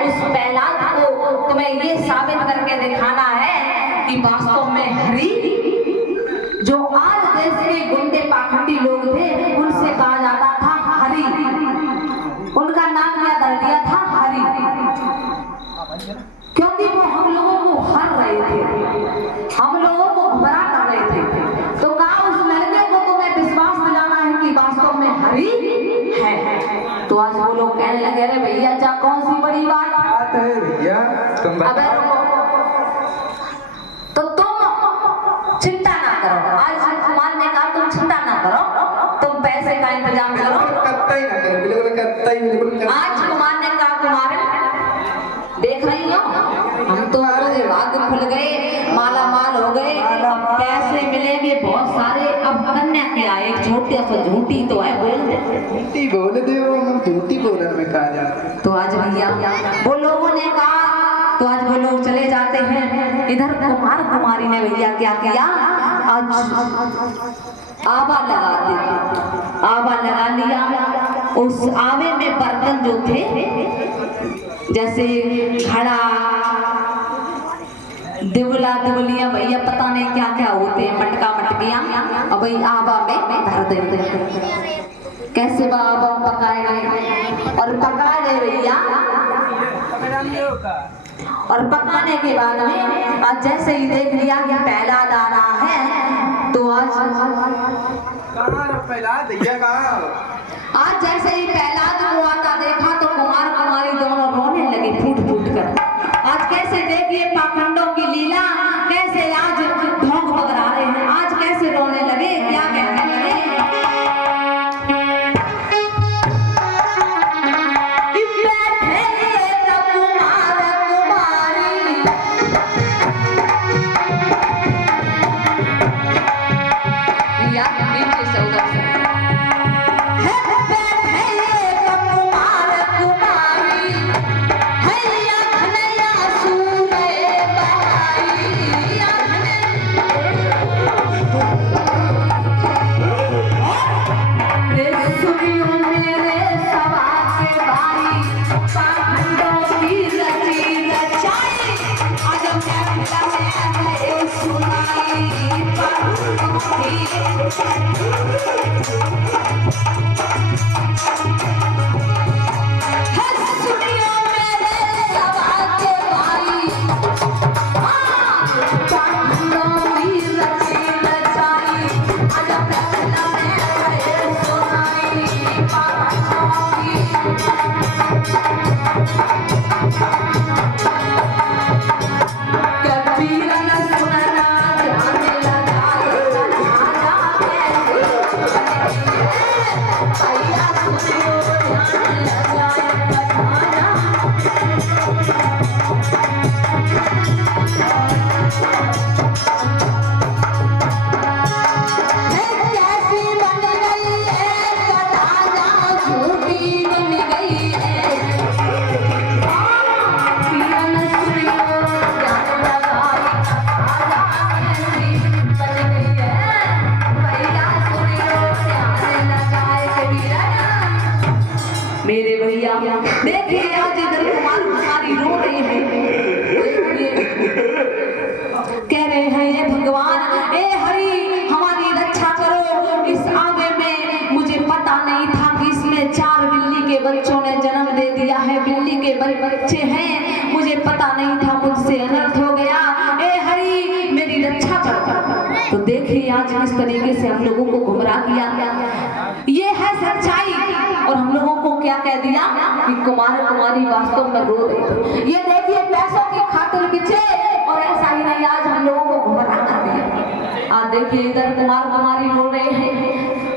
उस प्रहलाद को तुम्हें ये साबित करके दिखाना है कि वास्तव में हरि, जो आज देश के गुंडे पाखंडी लोग थे उनसे कहा जाता था हरि, उनका नाम क्या कर दिया था हरि, क्योंकि वो हम लोगों को हर रहे थे, हम लोगों को घबरा कर रहे थे। तो कहा उस लड़के को तुम्हें विश्वास दिलाना है कि वास्तव में हरि है। तो आज वो लोग कहने लगे अरे भैया जा कौन सी बड़ी बात है भैया, तुम अबे तो तुम चिंता ना करो, आज कुमार ने कहा तुम चिंता ना करो, तुम पैसे का इंतजाम करो, कत्ता ही ना करो, बिल्कुल कत्ता ही बिल्कुल। आज कुमार ने कहा कुमार देख रही हो हम तो भाग्य खुल गए, माला माल हो गए, अब पैसे मिलेंगे बहुत सारे, अब कन्या क्या है एक छोटी सा झूठी तो है बोल दे, झूठी बोल दे, वो हम झूठी बोलने में कहा जाता। तो आज भैया वो लोगों ने कहा, तो आज वो लोग चले जाते हैं। इधर कुमार कुमारी ने भैया क्या किया, आज आवा लगा दिया, आवा लगा लिया। उस आवे में बर्तन जो थे जैसे घड़ा, दिवला दिवलियां, भैया पता नहीं क्या क्या होते हैं, मटका मटकियां, अब वही आवा में धर देते। कैसे बाबा पकाए गए और पका दे भैया, और पकाने के बाद में आज जैसे ही देख लिया कि प्रहलाद आ रहा है, तो आज जैसे ही प्रहलाद को आता देखा तो कुमार कुमारी दोनों रोने लगे फूट फूट कर। आज कैसे देखिए पाखंडों की लीला, कैसे आज ढोंग बगरा रहे हैं, आज कैसे रोने लगे, क्या कहने लगे मेरे भैया देखिए आज इधर कुमार कुमारी रो रही है, कह रहे हैं ये भगवान ए हरि हमारी रक्षा करो, इस आगे में मुझे पता नहीं था कि इसमें 4 बिल्ली के बच्चों ने जन्म दे दिया है, बिल्ली के बच्चे हैं, मुझे पता नहीं था, मुझसे अनर्थ हो गया, ए हरि मेरी रक्षा करो। तो देखिए आज किस तरीके से हम लोगों को गुमराह किया, ये है सच्चाई, और हम लोगों को क्या कह दिया कि कुमार कुमारी वास्तव में रो रही। ये देखिए पैसों की खातिर पीछे, और ऐसा ही नहीं आज हम लोगों को गुमराह कर दिया। आज देखिए इधर कुमार कुमारी रो रहे हैं,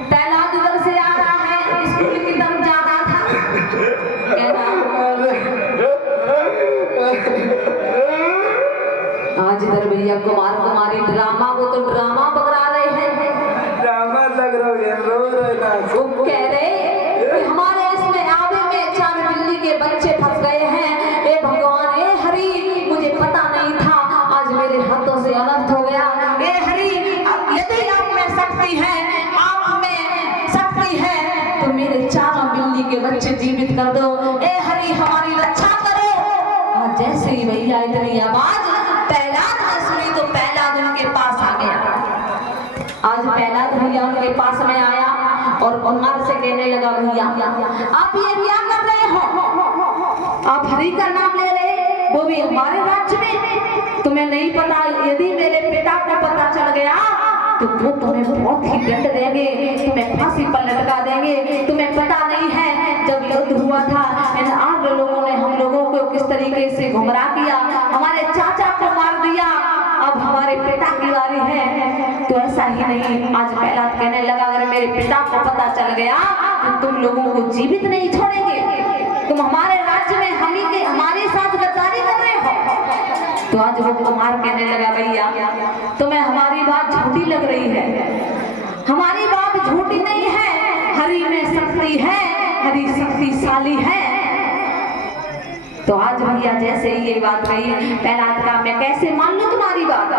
प्रहलाद इधर से आ रहा है, स्कूल की तरफ जा रहा था, कह रहा आज इधर भैया कुमार कुमारी ड्रामा, वो तो ड्रामा पकड़ा रहे हैं, ड्रामा लग रहा है, रो रहा है, वो कह रहे हमारे इसमें आवे में 4 बिल्ली के बच्चे फंस गए हैं, ए भगवान ए हरि मुझे पता नहीं था, आज मेरे हाथों से अनर्थ हो गया, ए हरि यदि आप में शक्ति है, आप में शक्ति है तो मेरे 4 बिल्ली के बच्चे जीवित कर दो, ए हरि हमारी रक्षा करो, और कुमार से कहने लगा भैया आप ये क्या कर रहे हो, आप हरि का नाम ले रहे, वो भी हमारे राज्य में, तुम्हें नहीं पता यदि मेरे पिता को पता चल गया तो वो तुम्हें बहुत ही दंड देंगे, तुम्हें फांसी पर लटका देंगे। तुम्हें पता नहीं है जब युद्ध हुआ था इन आठ लोगों ने हम लोगों को किस तरीके से गुमराह किया, हमारे चाचा को मार दिया, अब हमारे पिता की बारी है। तो ऐसा ही नहीं, आज प्रहलाद कहने लगा अगर मेरे पिता को पता चल गया तो तुम लोगों को जीवित नहीं छोड़ेंगे, तुम हमारे राज्य में हमारे साथ गद्दारी कर रहे हो। तो आज वो कुमार कहने लगा भैया तुम्हें हमारी बात झूठी लग रही है, हमारी बात झूठी नहीं है, हरि में शक्ति है, हरि शक्तिशाली है। तो आज भैया जैसे ही ये बात कही प्रहलाद का मैं कैसे मान लूं तुम्हारी बात।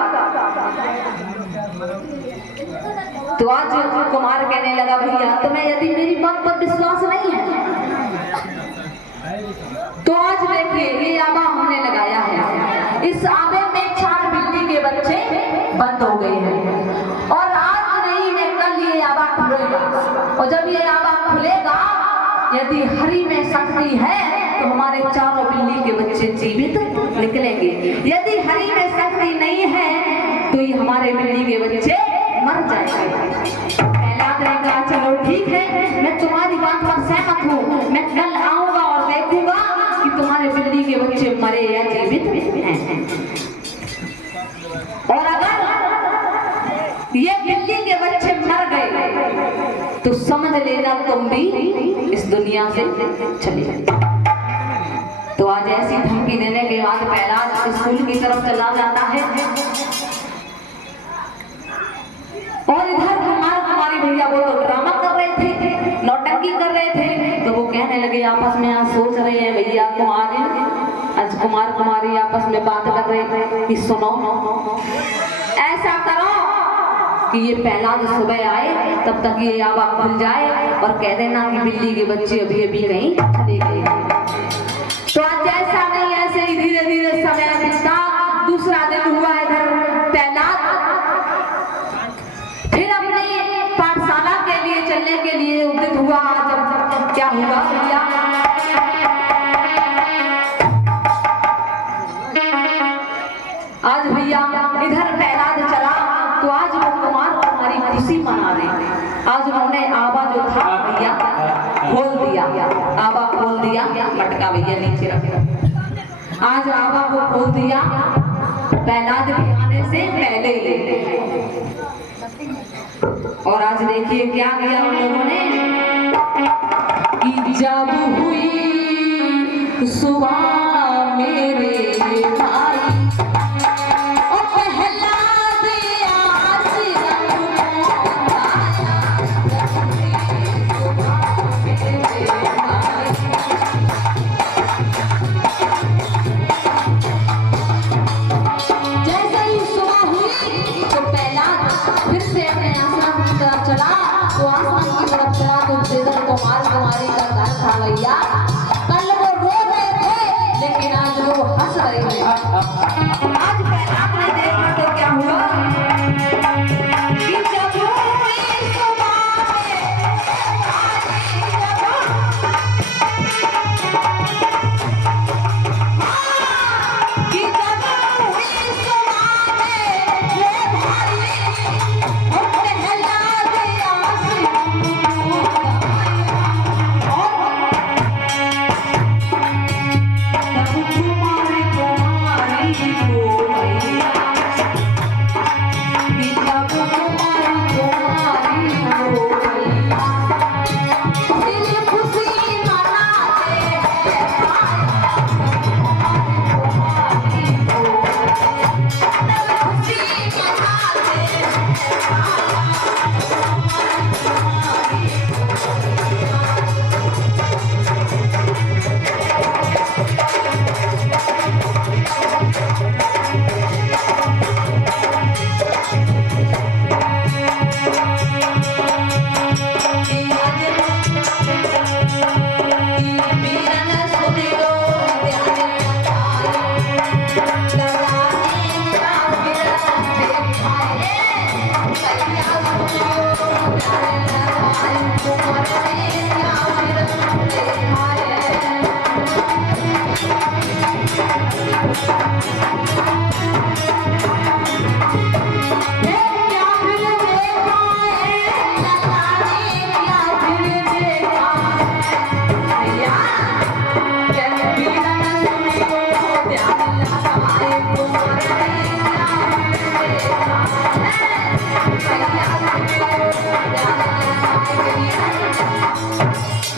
तो आज कुमार कहने लगा भैया तुम्हें यदि मेरी बात पर विश्वास नहीं है तो आज देखिए ये आबा हमने लगाया है, इस आबे में 4 बिल्ली के बच्चे बंद हो गए हैं और आज नहीं मैं कल ये आबा खुलेगा, और जब ये आबा खुलेगा यदि हरि में शक्ति है तो हमारे 4 बिल्ली के बच्चे जीवित निकलेंगे, यदि हरि में शक्ति नहीं है तो ये हमारे बिल्ली के बच्चे मर जाएंगे। प्रहलाद ने कहा चलो ठीक है मैं तुम्हारी बात पर सहमत हूँ, मैं कल आऊंगा और देखूंगा कि तुम्हारे बिल्ली के बच्चे मरे या जीवित हैं, और अगर ये बिल्ली के बच्चे मर गए तो समझ लेना तुम भी इस दुनिया से चले गए। तो आज ऐसी धमकी देने के बाद प्रहलाद स्कूल की तरफ चला जाता है और इधर कुमारी भैया वो तो ड्रामा कर रहे थे, नौटंकी कर रहे थे। तो वो कहने लगे आपस में आज सोच रहे हैं भैया आज कुमार कुमारी आपस में बात कर रहे थे कि सुनो ऐसा करो कि ये प्रहलाद सुबह आए तब तक ये आबा खुल जाए और कह देना कि बिल्ली के बच्चे अभी अभी कहीं चले गए। तो आज जैसा नहीं ऐसे ही धीरे धीरे समय बीता, दूसरा दिन हुआ इधर प्रहलाद फिर अपने पाठशाला के लिए चलने के लिए उद्यत हुआ। जब क्या हुआ भैया आज भैया इधर प्रहलाद चला तो आज वो कुमार हमारी खुशी मना रहे। आज उन्होंने आबा जो था भैया खोल दिया, आबा खोल दिया, मटका भैया नीचे रख, आज आबा को खोल दिया प्रहलाद के आने से पहले ही। और आज देखिए क्या किया उन लोगों ने कि जब हुई सुबह मेरे भाई और प्रहलाद आश्रम जैसे ही सुबह हुई तो प्रहलाद फिर से अपने आश्रम की तरफ चला। तो आश्रम की तरफ चला तो जिधर कुमार कुमारी का घर था भैया कल वो रो रहे थे लेकिन आज वो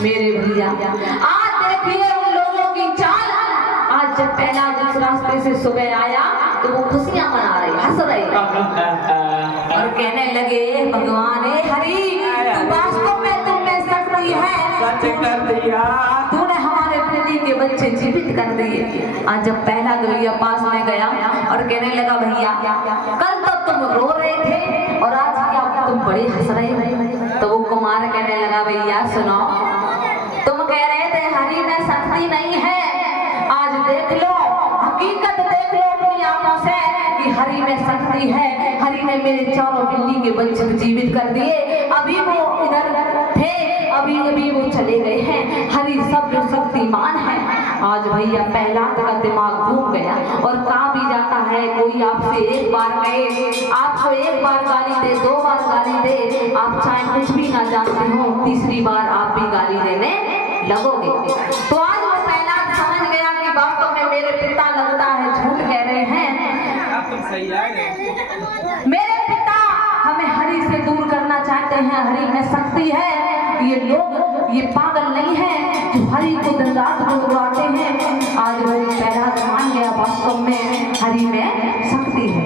मेरे भैया आज देखिए उन लोगों की चाल। आज जब पहला जिस रास्ते से सुबह आया तो वो खुशियां मना रहे, हंस रहे और कहने लगे भगवान हरि तू वास्तव में तुम में शक्ति है, सच कर दिया तूने हमारे बेटी के बच्चे जीवित कर दिए। आज जब पहला गवैया पास में गया और कहने लगा भैया कल तक तुम रो रहे थे और आज क्या तुम बड़े हंस रहे हो। तो वो कुमार कहने लगा भैया सुनो, तुम कह रहे थे हरि में शक्ति नहीं है, आज देख लो, हकीकत देख लो अपनी आंखों से कि हरि में शक्ति है। हरि ने मेरे चारों बिल्ली के बच्चे जीवित कर दिए। अभी वो इधर थे, अभी अभी वो चले गए हैं। हरि सब शक्तिमान है। आज भैया प्रहलाद का दिमाग घूम गया और कहा भी जाता है कोई आपसे एक बार कहे, आपको एक बार गाली दे, दो बार गाली दे, आप चाहे कुछ भी ना जानते हो, तीसरी बार आप भी गाली देने लगोगे। तो आज वो प्रहलाद समझ गया कि वास्तव में मेरे पिता लगता है झूठ कह रहे हैं। मेरे पिता हमें हरि से दूर करना चाहते हैं, हरि में शक्ति है। ये लोग ये पागल नहीं है जो हरि को दिन रात बुलाते हैं। आज वो प्रहलाद मान गया वास्तव में हरि में शक्ति है।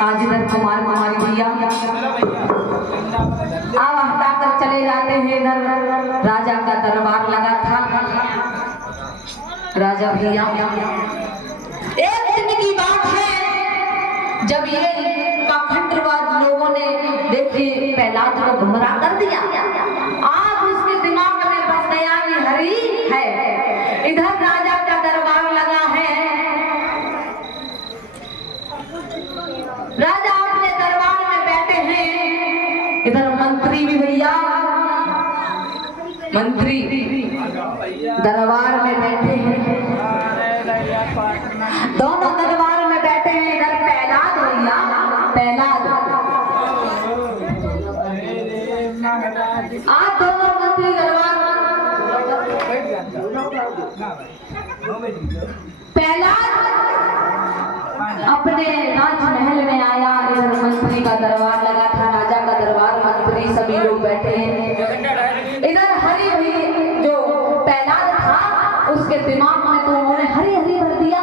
आज इधर कुमार कुमारी भैया अब हटाकर चले जाते हैं। इधर राजा का दरबार लगा था। राजा भैया एक दिन की बात है जब ये पाखंडवाद लोगों ने देखिए प्रहलाद को गुमराह कर दिया। आज उसके दिमाग में बस गया कि हरि है। इधर राजा का दरबार लगा है। राजा अपने दरबार में बैठे हैं। इधर मंत्री भी भैया, मंत्री दरबार में बैठे हैं। दोनों दरबार में बैठे हैं। इधर प्रहलाद भैया, प्रहलाद आज दोनों मंत्री दरबार प्रहलाद अपने राजमहल में आया। इधर मंत्री का दरबार लगा था, राजा का दरबार, मंत्री सभी लोग बैठे हैं। इधर हरि भी जो प्रहलाद था उसके दिमाग में तो उन्होंने हरि हरि भर दिया।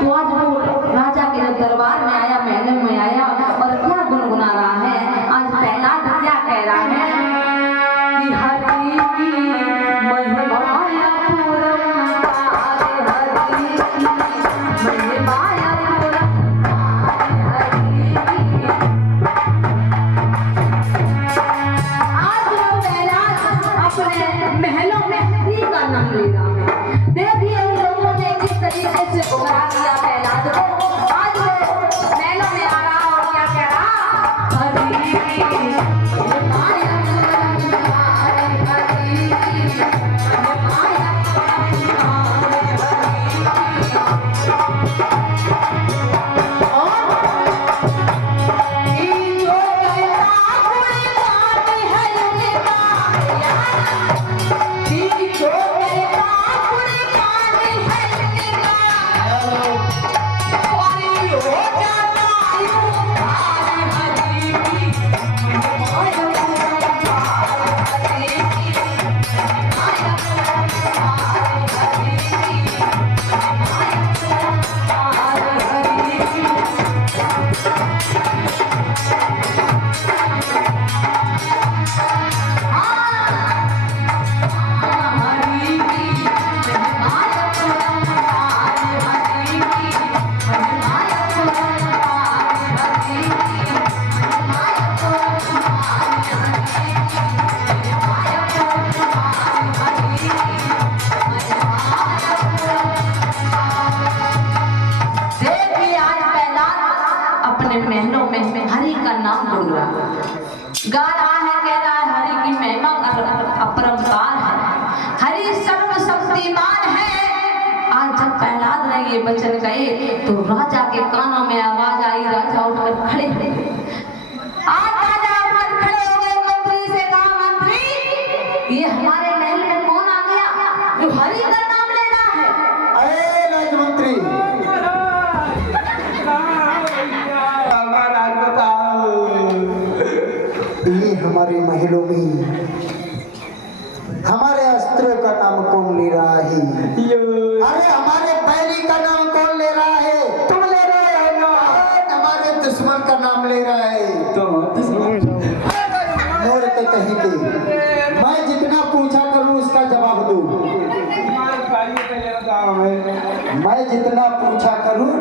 तो आज वो राजा के जब दरबार में आया, महल में आया और क्या गुनगुना रहा है। आज प्रहलाद क्या कह रहा है कि हरि की महिमा महलों में हरि का नाम ले रहा है। देखिए उन लोगों ने किस तरीके से उभरा दिया प्रहलाद को। आज वो महलों में आ रहा और क्या कह रहा, हरि महलों में हरि का नाम बोल रहा गा रहा है, कह रहा है हरि की महिमा अपरंपार है, हरि सर्वशक्तिमान है। आज जब प्रहलाद ने ये वचन कहे तो राजा के कानों में आवाज आई। राजा उठकर खड़े हुए। आज राजा उठकर खड़े हो गए। मंत्री से कहा, मंत्री ये हमारे महल में कौन आ गया जो हरि का नाम ले रहा है? अरे राजमंत्री, ये हमारे महलों में हमारे अस्त्रों का नाम कौन ले रहा है? अरे हमारे बैरी का नाम कौन ले रहा है? तुम ले रहे हो ना? हमारे दुश्मन का नाम ले रहा है। तो मोर तो कहीं के मैं जितना पूछा करूं उसका जवाब दो। मैं जितना पूछा करूं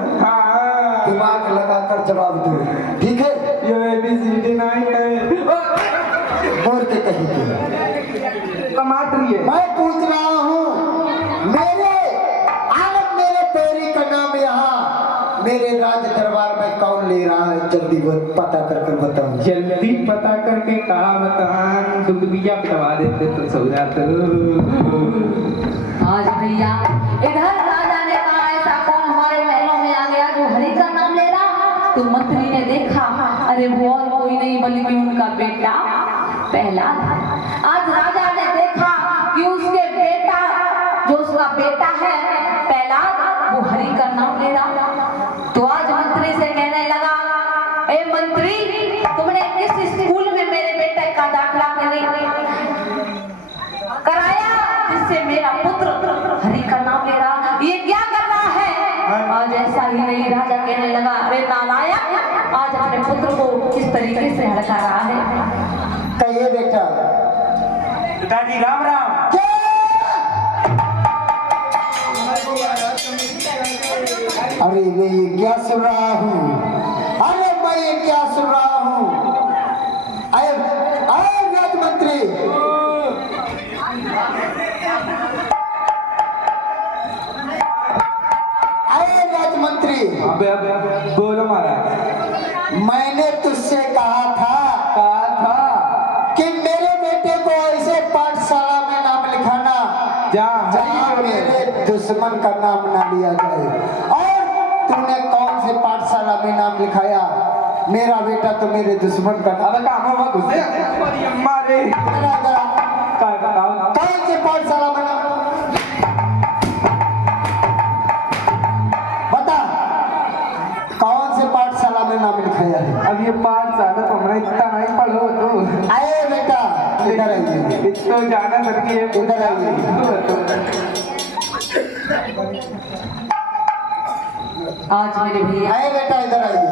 दिमाग लगाकर जवाब दो, ठीक है? मोर के कहीं के मैं पूछ रहा हूँ, मेरे पैरी का नाम यहाँ मेरे राज दरबार में कौन ले रहा है? जल्दी पता कर बताओ। जल्दी पता करके कहा बतान, दूध बिया पिलवा देते तो सौदा तो। आज भैया इधर राजा ने कहा ऐसा कौन हमारे महलों में आ गया जो हरि का नाम ले रहा? तो मंत्री ने देखा, अरे वो और कोई नहीं बल्कि उनका बेटा प्रहलाद। आज राजा ने देखा कि उसके बेटा जो उसका बेटा है प्रहलाद वो हरि का नाम ले रहा। तो आज मंत्री से कहने लगा, ए मंत्री तुमने किस स्कूल में मेरे बेटे का दाखिला कराया जिससे मेरा पुत्र हरि का नाम ले रहा? ये क्या कर रहा है? आज ऐसा ही नहीं, राजा कहने लगा, अरे नालायक आज अपने पुत्र को किस तरीके से हड़का रहा है? कहिए बेटा। पिताजी राम राम। अरे मैं ये क्या सुन रहा हूँ? अरे मैं ये क्या सुन रहा हूँ? अरे राजमंत्री, अरे राजमंत्री, बोलो महाराज। मैंने तुझसे कहा था कि मेरे बेटे को ऐसे पाठशाला में नाम लिखाना जहाँ मेरे दुश्मन का नाम ना लिया जाए। और तूने कौन से पाठशाला में नाम लिखाया? मेरा बेटा तो मेरे दुश्मन का नाम। कौन से पाठशाला में नाम? बता, कौन से पाठशाला में नाम लिखाया है? अब ये 5 साल तो हमारा इतना नहीं पढ़ो तो। आए बेटा, इधर आइए। तो जाना करके इधर आइए। आज मेरे भैया आए बेटा, इधर आइए।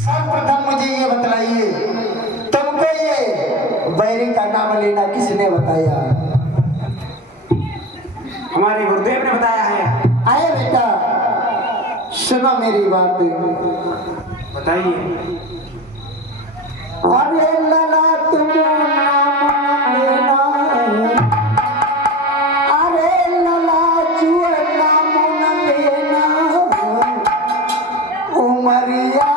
सर्वप्रथम मुझे ये बतलाइए, तुमको ये बैरी का नाम लेना किसने बताया? हमारे गुरुदेव ने बताया है। आए बेटा, सुनो मेरी बात। बताइए। अरे लला तुम नाम लेना, अरे लला जुए नाम न लेना, उमरिया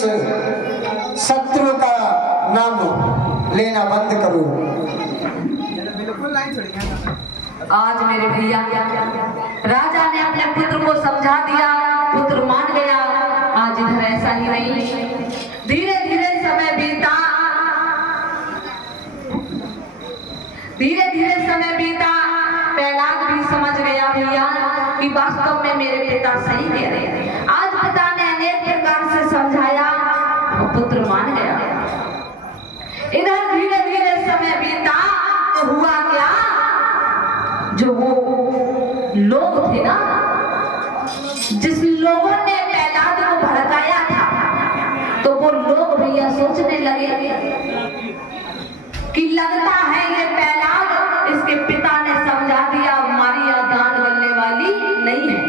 उस शत्रु का नाम लेना बंद करो। आज मेरे भैया राजा ने अपने पुत्र को समझा दिया, पुत्र मान गया। आज इधर ऐसा ही नहीं, धीरे धीरे समय बीता, धीरे धीरे समय बीता। प्रहलाद भी समझ गया भैया कि वास्तव में मेरे पिता सही कह रहे हैं। आज पिता ने अनेक प्रकार से समझाया, पुत्र मान गया। इधर धीरे धीरे समय बीता तो हुआ क्या, जो वो लोग थे ना, जिस लोगों ने प्रहलाद को भड़काया था, तो वो लोग भैया सोचने लगे कि लगता है ये प्रहलाद, इसके पिता ने समझा दिया, हमारी यह दान गलने वाली नहीं है।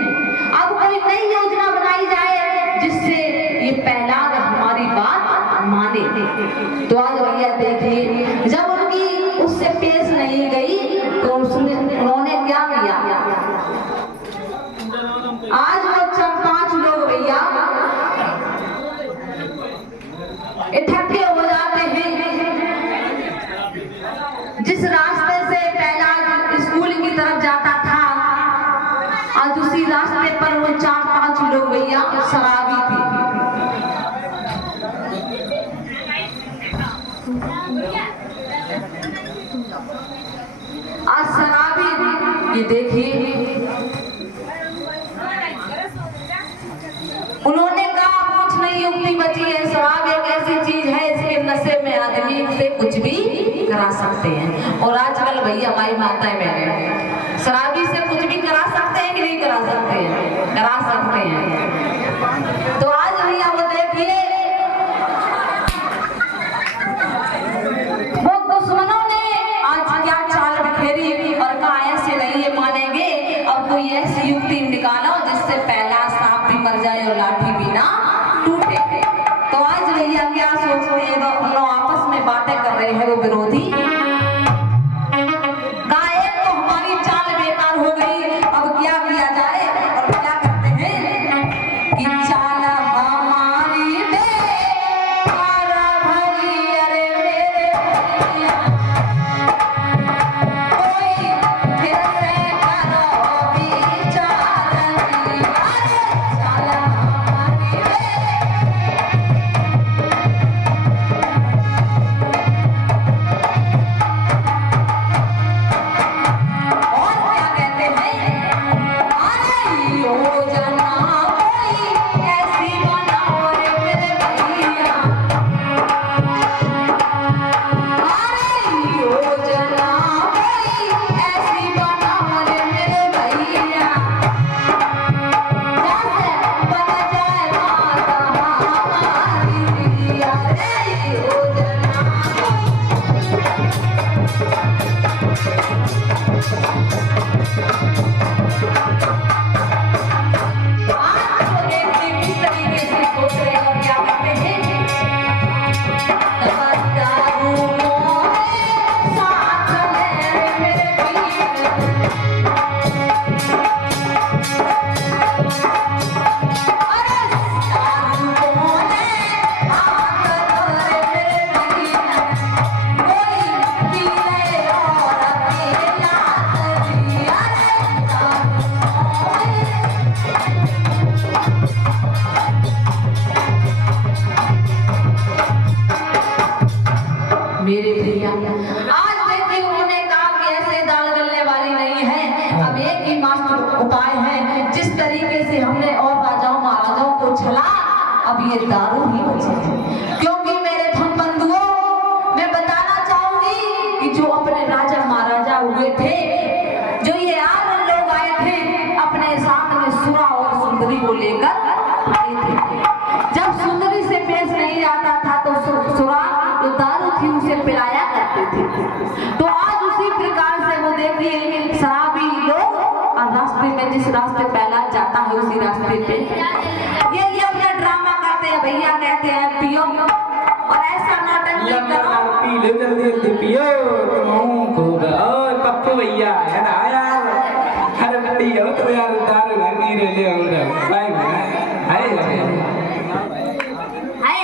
अब कोई नई योजना बनाई जाए जिससे ये प्रहलाद हमारी बात माने। तो आज भैया देखिए, जब उनकी उससे पेश नहीं गई तो उन्होंने क्या किया। आज वो 4-5 लोग भैया इकट्ठे हो जाते हैं। जिस रास्ते से प्रहलाद स्कूल की तरफ जाता था, आज उसी रास्ते पर वो 4-5 लोग भैया शराबी थे। आज शराबी, ये देखिए, उन्होंने कहा कुछ नहीं, युक्ति बची है, शराब एक ऐसी चीज है, इसके नशे में आदमी से कुछ भी करा सकते हैं। और आजकल भैया हमारी माताएं बहनें शराबी से कुछ भी करा सकते हैं कि नहीं करा सकते हैं, करा सकते हैं। तो आज भैया वो देखिए, वो दुश्मनों ने आज क्या चाल बिखेरी और कहा ऐसे नहीं ये मानेंगे, अब कोई ऐसी युक्ति निकालो जिससे पहला सांप भी मर जाए और लाठी भी ना टूटे। तो आज भैया क्या सोच रहे हैं, दोनों आपस में बातें कर रहे हैं वो विरोधी। गायब तो हमारी चाल बेकार हो गई, अब क्या किया जाए। और क्या करते हैं कि चाल हमारी बेकार भरी, अरे मेरे भैया कोई फिर से करो विचार, अरे चाल हमारी मेरे भैया आज देखिए, उन्होंने कहा कि ऐसे दाल गलने वाली नहीं है। अब एक ही मात्र उपाय है, जिस तरीके से हमने और राजाओं महाराजाओं को छला, अब ये दारू ही बची है। क्योंकि मेरे धन बंधुओं, मैं बताना चाहूंगी कि जो अपने राजा महाराजा हुए थे, जो ये 8 लोग आए थे, अपने साथ में सुरा और सुंदरी को लेकर आए थे। जब सुंदरी से पेश नहीं आता था तो सुरा जो दारू थी उसे पिलाया करते थे। तो आज उसी प्रकार से वो देखिए, शराबी लोग और रास्ते में, जिस रास्ते पहला जाता है उसी रास्ते पे ये अपना ड्रामा करते हैं भैया, कहते हैं पियो, और ऐसा नाटक नहीं करो, पी ले जल्दी पियो, तुम खूब और पप्पू भैया है ना यार, अरे पियो तो यार, दारू नहीं ले ले, और भाई हाय हाय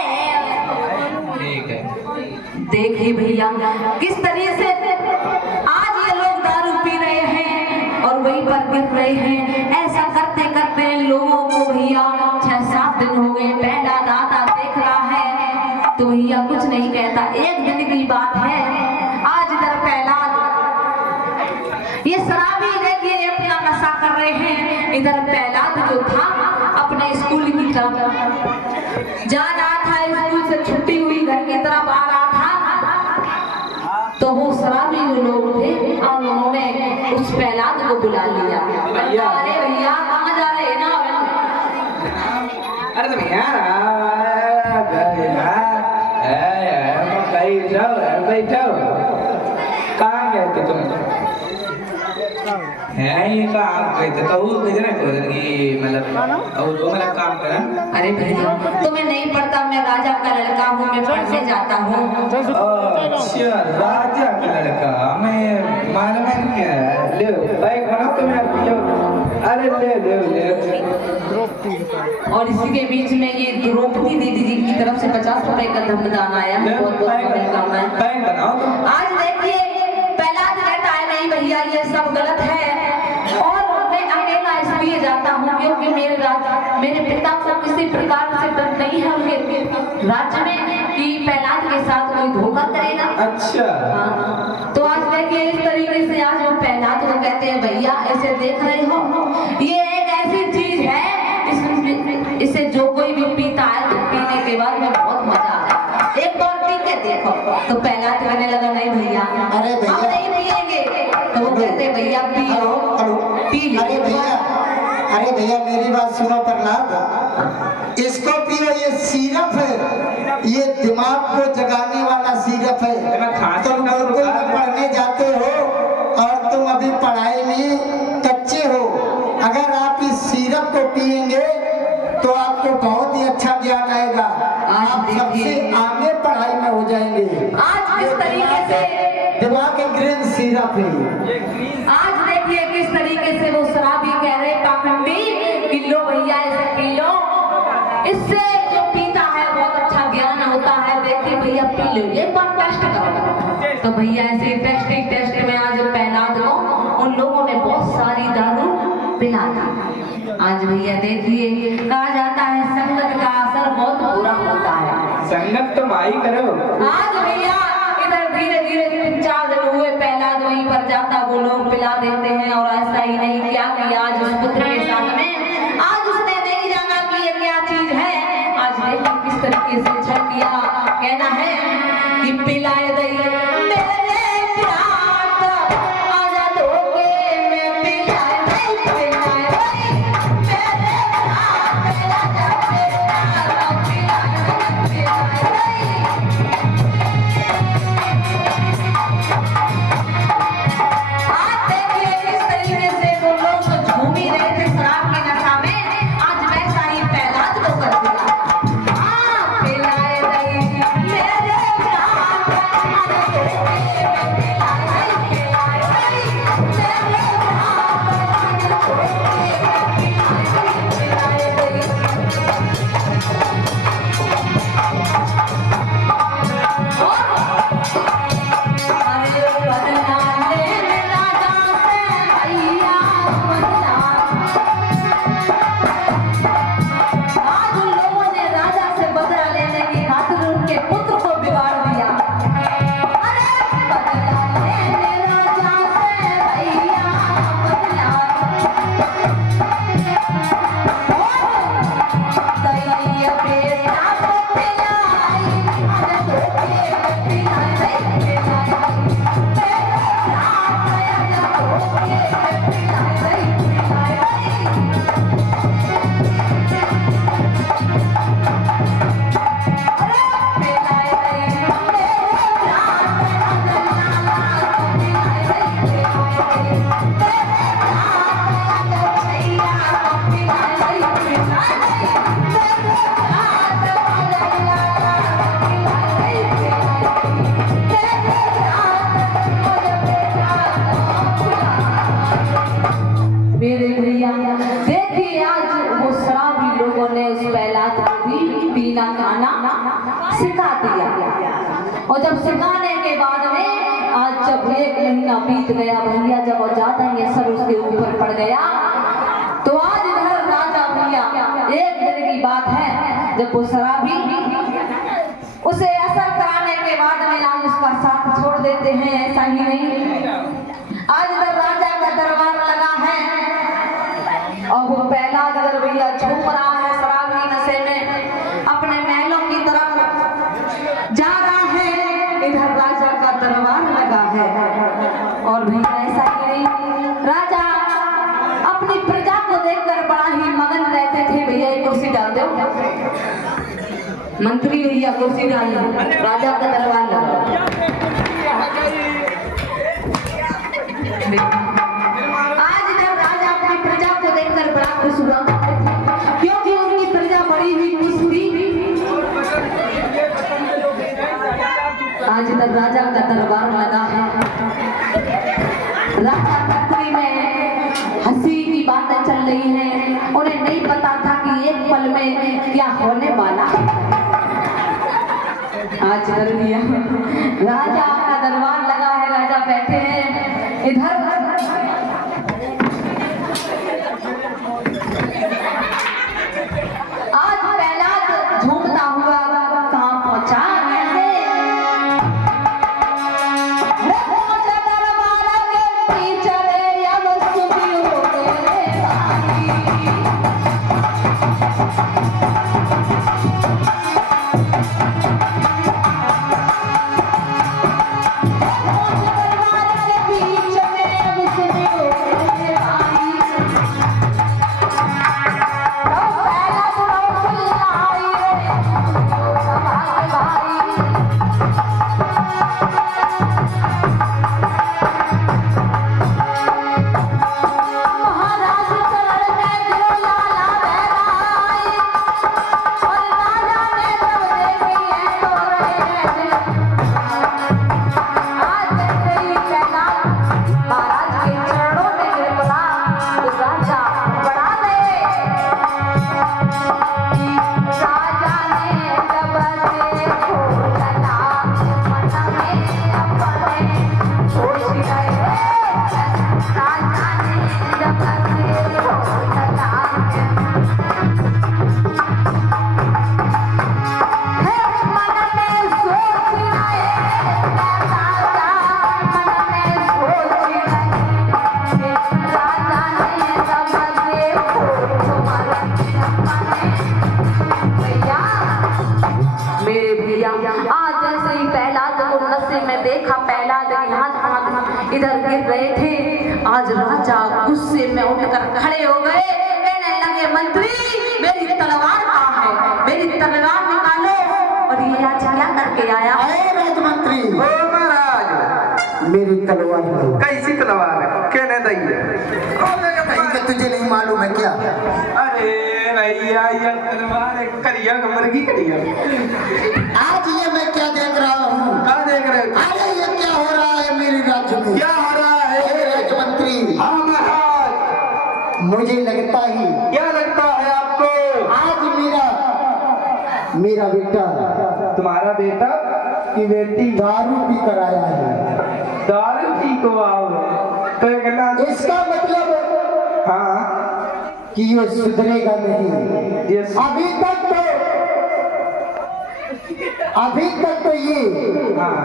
भैया किस तरीके से आज ये लोग दारू पी रहे हैं और वहीं पर गिर रहे हैं। ऐसा करते करते लोगों को भैया 6-7 दिन हो गए। पहला दादा देख रहा है तो भैया कुछ नहीं कहता। एक दिन की बात है, आज इधर प्रहलाद ये शराबी देखिए अपना नशा कर रहे हैं। इधर प्रहलाद जो था अपने स्कूल की तरफ जा रहा था, स्कूल से छुट्टी हुई घर की तरफ आ रहा था तो वो शराबी जो लोग थे और उन्होंने उस प्रहलाद को बुला लिया। अरे भैया कहाँ जा रहे हैं ना? अरे तो भैया बैठो कहाँ गए थे तुम? है ये काम गए थे तो वो किधर है मतलब और वो मतलब काम करा? अरे भैया तुम्हें नहीं पड़ता, मैं राजा का लड़का हूँ, मैं पढ़ने जाता हूँ। अच्छा राजा का लड़का, मैं मालूम क्या है। ले बैग बनाओ तुम्हें पियो। अरे ले ले ले। और इसी के बीच में ये द्रौपदी दीदी जी की तरफ से 50 रुपए का धमदान आया। बहुत वेलकम है। बैग बनाओ तुम। आज देखिए प्रहलाद कहता है नहीं भैया ये सब गलत है और मैं अकेला इसलिए जाता हूँ क्योंकि मेरे पिता को किसी प्रकार से डर नहीं है उनके राज्य में कि प्रहलाद के साथ कोई धोखा करेगा। अच्छा हाँ। तो आज देखिए इस तरीके से आज वो प्रहलाद को कहते हैं भैया ऐसे देख रहे हो ये एक ऐसी चीज है इसे जो कोई भी पीता है तो पीने के बाद में बहुत मजा आता है, एक बार पी के देखो। तो प्रहलाद कहने लगा नहीं भैया अरे भैया हम नहीं पिएंगे। तो वो कहते भैया पियो पी लो। अरे भैया मेरी बात सुनो प्रहलाद, इसको पियो, ये सिरप है, ये दिमाग को जगाने वाला सिरप है। तुम गुरुकुल में पढ़ने जाते हो और तुम अभी पढ़ाई में कच्चे हो। अगर आप इस सिरप को पिएंगे तो आपको बहुत ही अच्छा ज्ञान आएगा, आप सबसे आगे पढ़ाई में हो जाएंगे। आज किस तरीके से दिमाग एक ग्रीन सिरप है। आज देखिए किस तरीके से वो शराबी कह रहे पाखंडी कि लो भैया इसे पी लो, इससे जो पीता है बहुत अच्छा ज्ञान होता है। देखिए भैया पी लो, एक बार टेस्ट करो। तो भैया ऐसे टेस्ट में आज प्रहलाद को उन लोगों ने बहुत सारी दारू पिला दी। आज भैया देखिए कहा जाता है संगत का असर बहुत बुरा होता है। संगत तो भाई करो। आज भैया इधर धीरे धीरे 3-4 दिन हुए प्रहलाद वहीं पर जाता वो लोग पिला देते हैं। और ऐसा ही नहीं क्या कि आज उस पुत्र के साथ में आज उसने नहीं जाना कि ये क्या चीज है। आज देखिए किस तरीके से छल किया। कहना है कि पिलाए दई मेरे प्यार आजा धोखे में पिलाए दई पिलाए दई मेरे प्यार आजा पिलाए दई। आज देखिए किस तरीके से वो लोग तो झूम ही रहे थे शराब के नशा में, आज वैसा ही प्रहलाद को कर दिया। हाँ पिलाए दई मेरे प्यार आजा धोखे में पिलाए दई पिलाए दई मेरे प्यार आजा धोखे में पिलाए दई अरे बदला ले राजा से भैया बदला। आज उन लोगों ने राजा से बदला लेने की खातिर उनके पुत्र को बिगाड़ दिया। अरे बदला ले राजा से भैया बदला। दैया बेटा को पिलाई आजा धोखे में पिलाई दई पिलाई दई मेरे प्यार आजा धोखे में पिलाई दई पिलाई दई। अरे पिलाई दई मेरे प्यार आजा पिलाई दई पिलाई दई मेरे प्यार आजा छैया पिलाई दई पिलाई दई मेरे प्यार आजा पिलाई दई पिलाई दई मेरे प्यार। मेरे भैया देखिए आज वो शराबी लोगों ने उस प्रहलाद को भी पीना खाना सिखा दिया। और जब सिखाने के बाद में आज जब 1 महीना बीत गया भैया, जब और ज्यादा ये सब उसके ऊपर पड़ गया, तो आज इधर राजा भैया एक दिन की बात है जब वो शराबी उसे असर कराने के बाद में आज उसका साथ छोड़ देते हैं। ऐसा ही नहीं, आज इधर राजा का दरबार लगा है और वो पहला अगर भैया झूम रहा है शराब की नशे में, अपने महलों की तरफ जा रहा है। इधर राजा का दरबार लगा है और भैया ऐसा ही नहीं, राजा अपनी प्रजा को देखकर बड़ा ही मगन रहते थे। भैया एक कुर्सी डाल दो, मंत्री भैया कुर्सी डाल दो, राजा का दरबार लगा। आज जब राजा अपनी प्रजा को देखकर बड़ा खुश हुआ, क्योंकि उनकी प्रजा बड़ी ही खुश थी। आज तक राजा का दरबार लगा है। राजा मंत्री में हंसी की बातें चल रही हैं, उन्हें नहीं पता था कि एक पल में क्या होने वाला है। आज कर दिया, राजा का दरबार लगा है, राजा बैठे हैं इधर। आज पहला झूमता हुआ कहाँ पहुंचा इधर गिर रहे थे। आज राजा गुस्से में उठकर खड़े हो गए, कहने लगे मंत्री मेरी तलवार कहाँ है, मेरी तलवार निकालो। और ये आज क्या करके आया? राजमंत्री ओ महाराज, मेरी तलवार है। कैसी तलवार है, कहने दइए। कहीं का तुझे नहीं मालूम है क्या? अरे भैया ये तलवार है, करिया मुर्गी करिया। आज ये मैं क्या देख रहा हूँ? क्या देख रहे हो? अरे ये क्या हो रहा है मेरे राज्य में? क्या हो रहा है? राजमंत्री, हाँ महाराज, मुझे लगता ही क्या लगता है आपको? आज मेरा बेटा, तुम्हारा बेटा की बेटी दारू पी कर आया है। दारू पी को आओ तो ये कहना, इसका मतलब हाँ कि ये सुधरेगा नहीं। ये अभी तक तो ये हाँ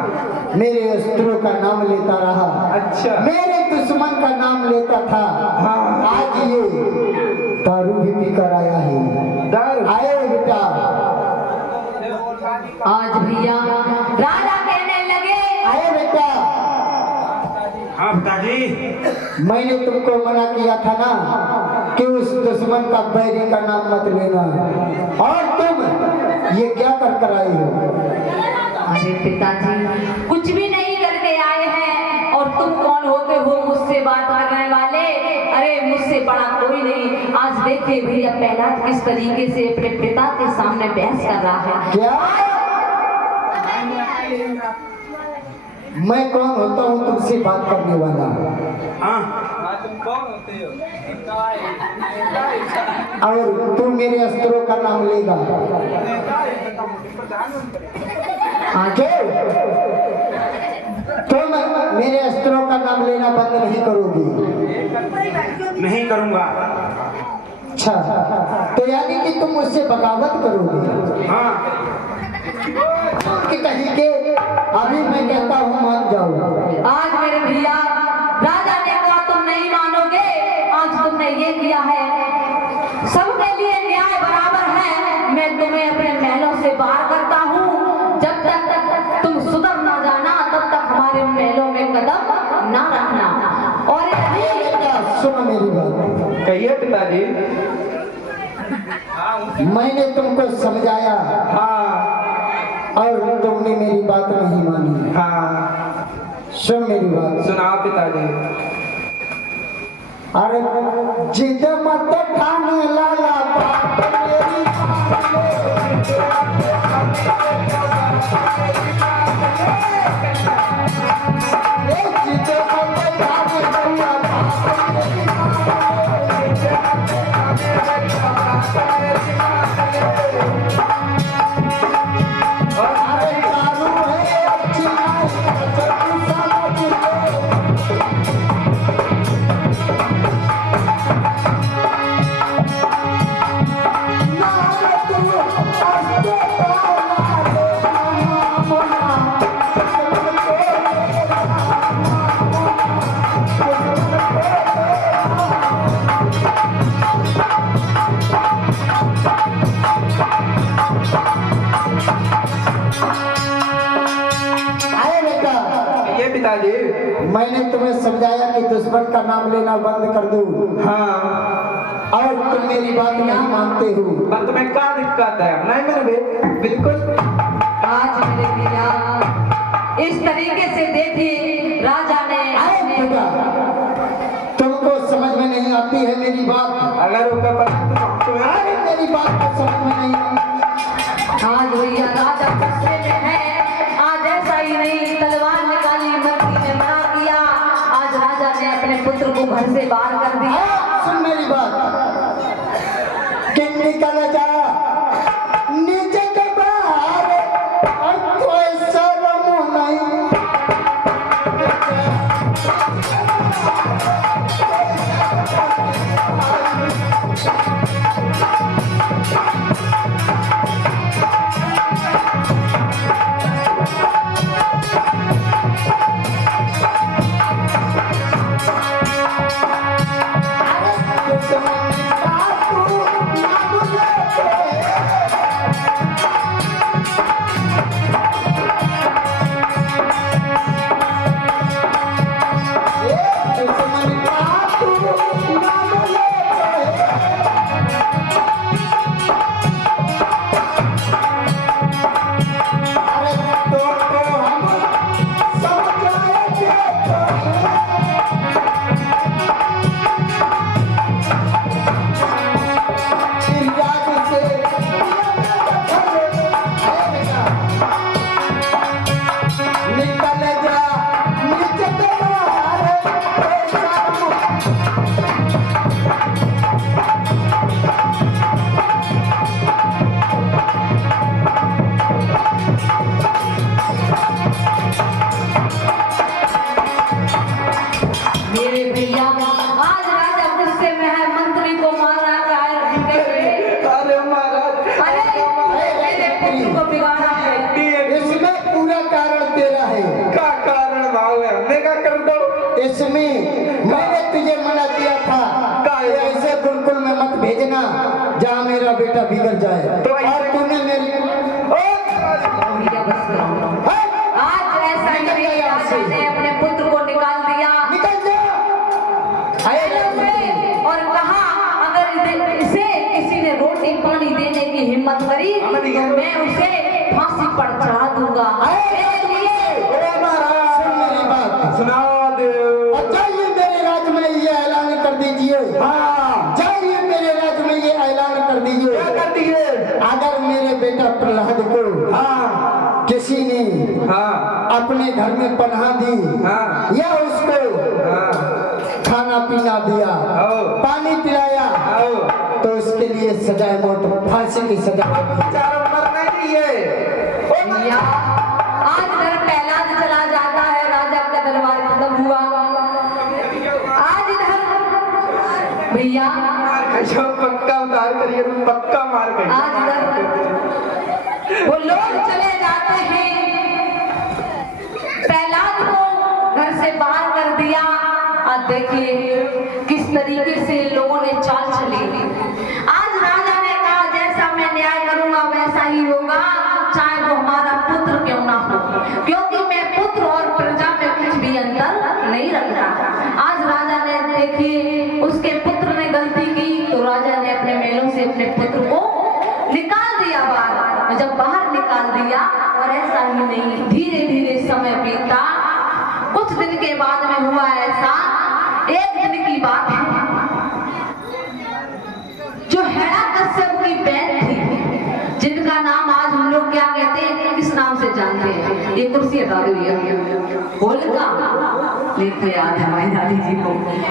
मेरे अस्त्रों का नाम लेता रहा, अच्छा, मेरे दुश्मन का नाम लेता था। हाँ। आज ये दारू भी पी कर आया है। दारू आए बेटा। आज भैया राजा कहने लगे, आए बेटा। हाँ पिताजी, मैंने तुमको मना किया था ना कि उस दुश्मन का बैरी का नाम मत लेना, और तुम ये क्या कर आए हो? अरे पिताजी कुछ भी नहीं करके आए हैं, और तुम कौन होते हो मुझसे बात करने वाले? अरे मुझसे बड़ा कोई नहीं। आज देखिए भैया प्रहलाद किस तरीके से अपने पिता के सामने बहस कर रहा है। क्या मैं कौन होता हूँ तुमसे बात करने वाला? तुम कौन होते हो? और तू मेरे अस्त्रों का नाम लेगा? हाँ क्यों तुम मेरे अस्त्रों का नाम लेना बंद नहीं करोगी? नहीं करूंगा। अच्छा, तो यानी कि तुम मुझसे बगावत करोगी? हाँ। कि कहीं के अभी मैं कहता हूँ मान जाओ। आज मेरे भैया राजा ने कहा तुम नहीं मानोगे। आज तुमने ये किया है, सबके लिए न्याय बराबर है। मैं तुम्हें अपने महलों से बाहर करता हूँ। जब तक तुम सुधर ना जाना तब तक हमारे महलों में कदम ना रखना। और यदि सुनो मेरी बात, कहिए पिताजी। मैंने तुमको समझाया हाँ और तुमने मेरी बात नहीं मानी। हाँ। सुन मेरी बात। सुनाओ पिताजी। अरे जिद मत ठाने लाला बात मेरी जिद मत ठाने लाला अरे कानू है अच्छी ये पिताजी। मैंने तुम्हें समझाया कि दुश्मन का नाम लेना बंद कर दो हाँ। और तुम मेरी बात नहीं मानते हो। पर तुम्हें क्या दिक्कत है? नहीं मानोगे? बिल्कुल। आज मेरे भैया इस तरीके से देखिए राजा ने बेटा, तुमको समझ में नहीं आती है मेरी बात। अगर ऊपर पर अरे मेरी बात को समझ में नहीं आती। आज भैया राजा गुस्से में है। आज ऐसा ही नहीं, तलवार निकाली, मंत्री ने मना किया। आज राजा ने अपने पुत्र को घर से बाहर कर दिया। सुन मेरी बात, कि निकल जा नीचे के बाहर और कोई शर्म नहीं। इसमें मैंने तुझे मना किया था ऐसे गुरुकुल में मत भेजना जहाँ मेरा बेटा बिगड़ जाए। तो और तूने मेरी आज ऐसा ही नहीं, राजा ने अपने पुत्र को निकाल दिया, निकल जा और कहा अगर इसे किसी ने रोटी पानी देने की हिम्मत करी तो मैं उसे फांसी पर चढ़ा दूंगा। सुन मेरी बात, सुनाओ दे। जाइए मेरे राज्य में ये ऐलान कर दीजिए। हाँ जाइए मेरे राज्य में ये ऐलान कर दीजिए। क्या कर दिए? अगर मेरे बेटा प्रहलाद को हाँ किसी ने हाँ अपने घर में पनाह दी हाँ या उसको हाँ खाना पीना दिया, आओ। पानी पिलाया, आओ। तो उसके लिए सजाए मौत, फांसी की सजा। चारों मरना चाहिए। भैया भैया ऐसा पक्का उतार करिए तो पक्का मार आज गए। वो लोग चले जाते हैं, प्रहलाद को घर से बाहर कर दिया। आज देखिए किस तरीके से लोगों ने चाल चली। आज राजा ने कहा जैसा मैं न्याय करूंगा वैसा ही होगा, चाहे वो हमारा पुत्र क्यों ना हो, क्योंकि मैं पुत्र और प्रजा में कुछ भी अंतर नहीं रखता। आज राजा ने देखिए उसके पुत्र ने गलती की तो राजा ने अपने मेलों से अपने पुत्र को निकाल दिया बाहर। जब बाहर निकाल दिया और ऐसा ही नहीं, धीरे धीरे समय बीता। कुछ दिन के बाद में हुआ ऐसा, एक दिन की बात है, जो हिरण्यकश्यप की बहन थी जिनका नाम आज हम लोग क्या कहते हैं, किस नाम से जानते हैं, ये कुर्सी हटा दो भैया, होलिका। देखो याद है हमारी दादी जी को,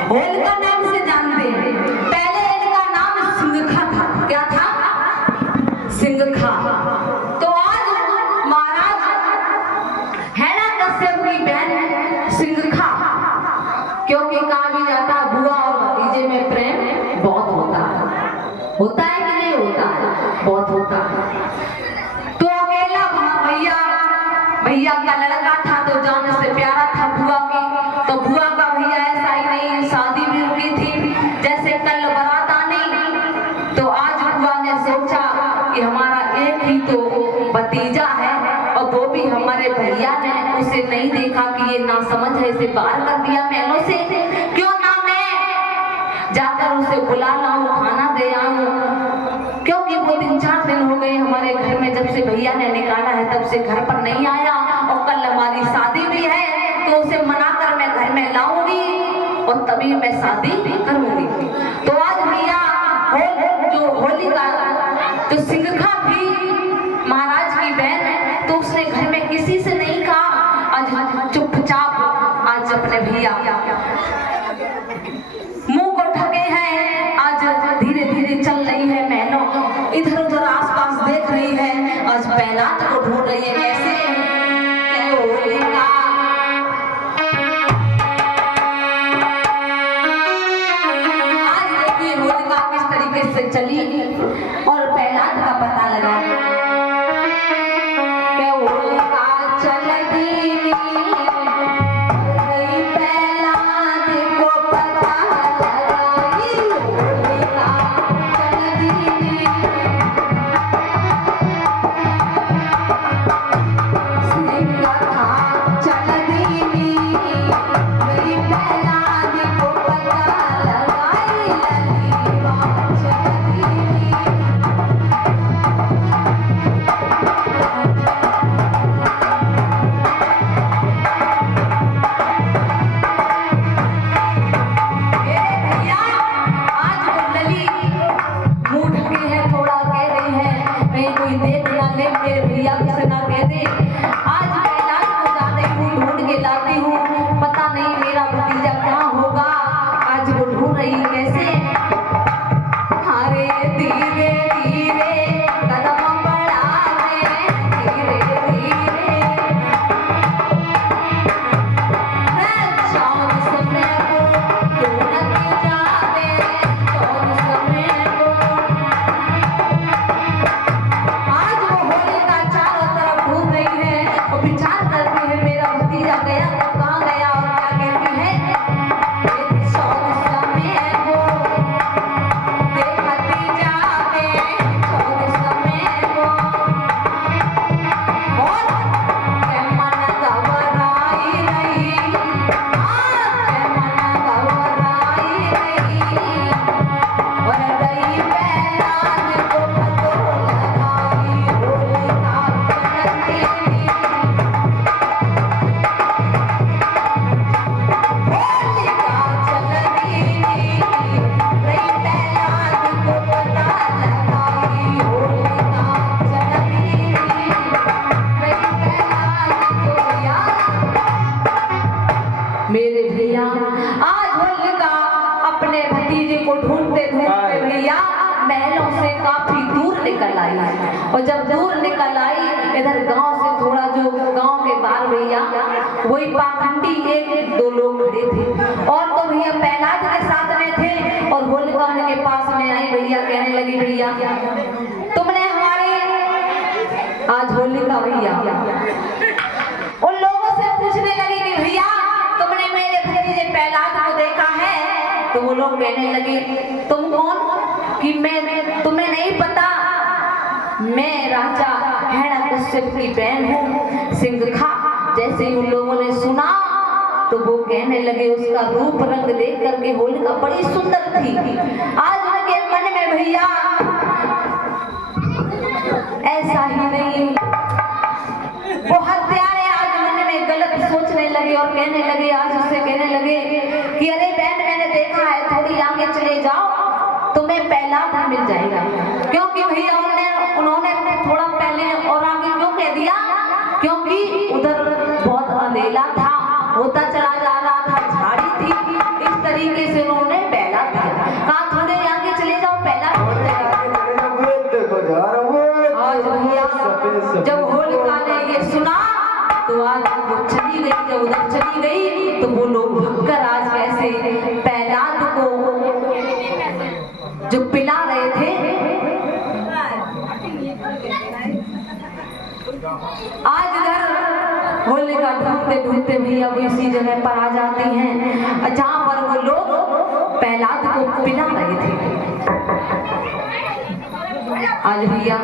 होलिका नाम से जानते हैं। पहले इनका नाम सिंघखा था। क्या था? सिंघखा। तो आज महाराज हिरण्यकश्यप की बहन सिंघखा, क्योंकि कहा भी जाता है बुआ और भतीजे में प्रेम बहुत होता है कि नहीं होता है? बहुत होता है। तो अकेला भैया का लड़का था तो जान से प्यारा था बुआ की। तो बुआ का भैया ऐसा ही नहीं, शादी भी उनकी थी, जैसे कल बारात आनी तो आज बुआ ने सोचा कि हमारा एक ही तो भतीजा है और वो भी हमारे भैया ने उसे नहीं देखा कि ये नासमझ है, इसे बाहर कर दिया महलों से, क्यों ना मैं जाकर उसे बुला लाऊं, खाना दे आऊं, क्योंकि वो 3-4 दिन हो गए हमारे घर में, जब से भैया ने निकाला है तब से घर पर नहीं आया, और कल हमारी शादी भी है तो उसे मनाकर मैं घर में लाऊंगी और तभी मैं शादी करूंगी। तो आज भैया जो होलिका, जो सिंघखा थी महाराज की बहन है, तो उसने घर में किसी से नहीं कहा, आज चुपचाप आज अपने भैया मुंह को ढके हैं, आज धीरे धीरे चल रही है महलों, इधर उधर आसपास देख रही है, आज प्रहलाद को ढूंढ रही है कैसे होलिका। आज देखिए होलिका किस तरीके से चली और प्रहलाद का पता लगा। होलिका चल दी प्रहलाद को पता लगाई, होलिका चल दी सिंघखा चल दी प्रहलाद को पता लगाई, ललीवा चल दी। कोई देख ना ले, मेरे भैया किसे ना कह दे। आज प्रहलाद को जा रही हूँ, ढूंढ के लाती हूँ, पता नहीं मेरा भतीजा कहाँ होगा। आज वो ढूंढ रही कैसे, अरे धीरे धीरे कदम बढ़ावे, धीरे धीरे चांद समय को ढूंढ जावे, चांद समय को। आज वो होलिका चारों तरफ घूम रही है और विचार करती है मेरा भतीजा गया तो कहाँ गया, और क्या कहती है, चांद समय को देखती जावे, चांद समय को। और के मन घबराई रही, के मन घबराई रही, और रही प्रहलाद को पतो लगाई, होलिका चल दी, होलिका चल दी, रही प्रहलाद को पता लगाई, होलिका चल दी, रही प्रहलाद को याद। मेरे भैया आज होलिका अपने भतीजे को ढूंढते ढूंढते भैया महलों से काफी दूर निकल आई, और जब दूर निकल आई इधर गांव से थोड़ा, जो गांव के बाहर भैया वही पाखंडी 1-2 लोग खड़े थे, और तो भैया प्रहलाद के साथ में थे और होलिका उनके के पास में आई भैया, कहने लगी भैया तुमने हमारे आज होली का भैया उन लोगों से पूछने लगी कि भैया तुमने मेरे भतीजे प्रहलाद को देखा है? तो वो लोग कहने लगे तुम कौन? कि मैं तुम्हें नहीं पता, मैं राजा हिरण्यकश्यप की बहन हूँ सिंघखा। जैसे ही उन लोगों ने सुना तो वो कहने लगे, उसका रूप रंग देख करके होलिका बड़ी सुंदर थी। आज उनके मन में भैया ऐसा ही नहीं, वो हत्यारे आज मन में गलत सोचने लगे और कहने लगे, आज उससे कहने लगे कि अरे बहन मैंने देखा है, थोड़ी आगे चले जाओ तुम्हें प्रहलाद मिल जाएगा। क्योंकि भैया उन्होंने थोड़ा पहले और आगे क्यों कह दिया? क्योंकि उधर बहुत अंधेरा था, होता चला जा रहा था, झाड़ी थी, इस तरीके से उन्होंने पहला दिया। कहा थोड़े आगे चले जाओ पहला मिल जाएगा। आज भैया जब होलिका ने ये सुना तो आज वो चली गई, जब उधर चली गई तो वो लोग भगकर आज कैसे प्रहलाद को जो पिला रहे थे, आज इधर होलिका ढूंढते ढूंढते भैया वो इसी जगह पर आ जाती हैं जहां पर वो लोग प्रहलाद को पिला रहे थे। आज भैया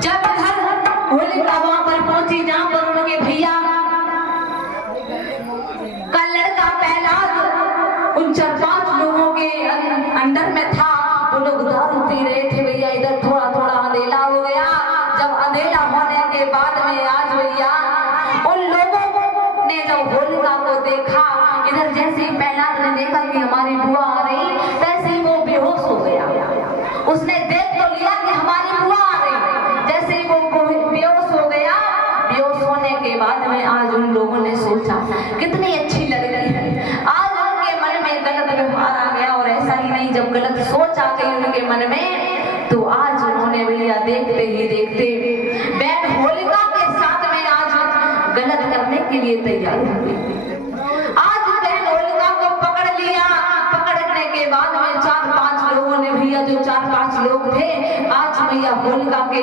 जब इधर होलिका वहां पर पहुंची जहां पर उनके भैया का लड़का प्रहलाद उन 4-5 लोगों के अंडर में था। वो लोग दारू पी रहे थे भैया, इधर थोड़ा थोड़ा अंधेरा हो गया। जब अंधेरा होने के बाद में आज भैया उन लोगों ने जब होलिका को देखा, इधर जैसे ही प्रहलाद ने देखा कि हमारी बुआ आ रही, तैसे ही वो बेहोश हो गया। उसने देख तो लिया कि हमारी बुआ आ रही, जैसे ही वो बेहोश हो गया। बेहोश होने के बाद में आज उन लोगों ने सोचा कितनी अच्छी लग रही है। आज उनके मन में गलत व्यवहार आ गया, और ऐसा ही नहीं, जब गलत सोच आ गई उनके मन में तो आज उन्होंने भैया देखते ही देखते बहन होलिका के साथ में आज गलत करने के लिए तैयार हो गई। आज बहन होलिका को पकड़ लिया। पकड़ने के बाद में 4-5 लोगों ने भैया, जो 4-5 लोग थे, आज भैया होलिका के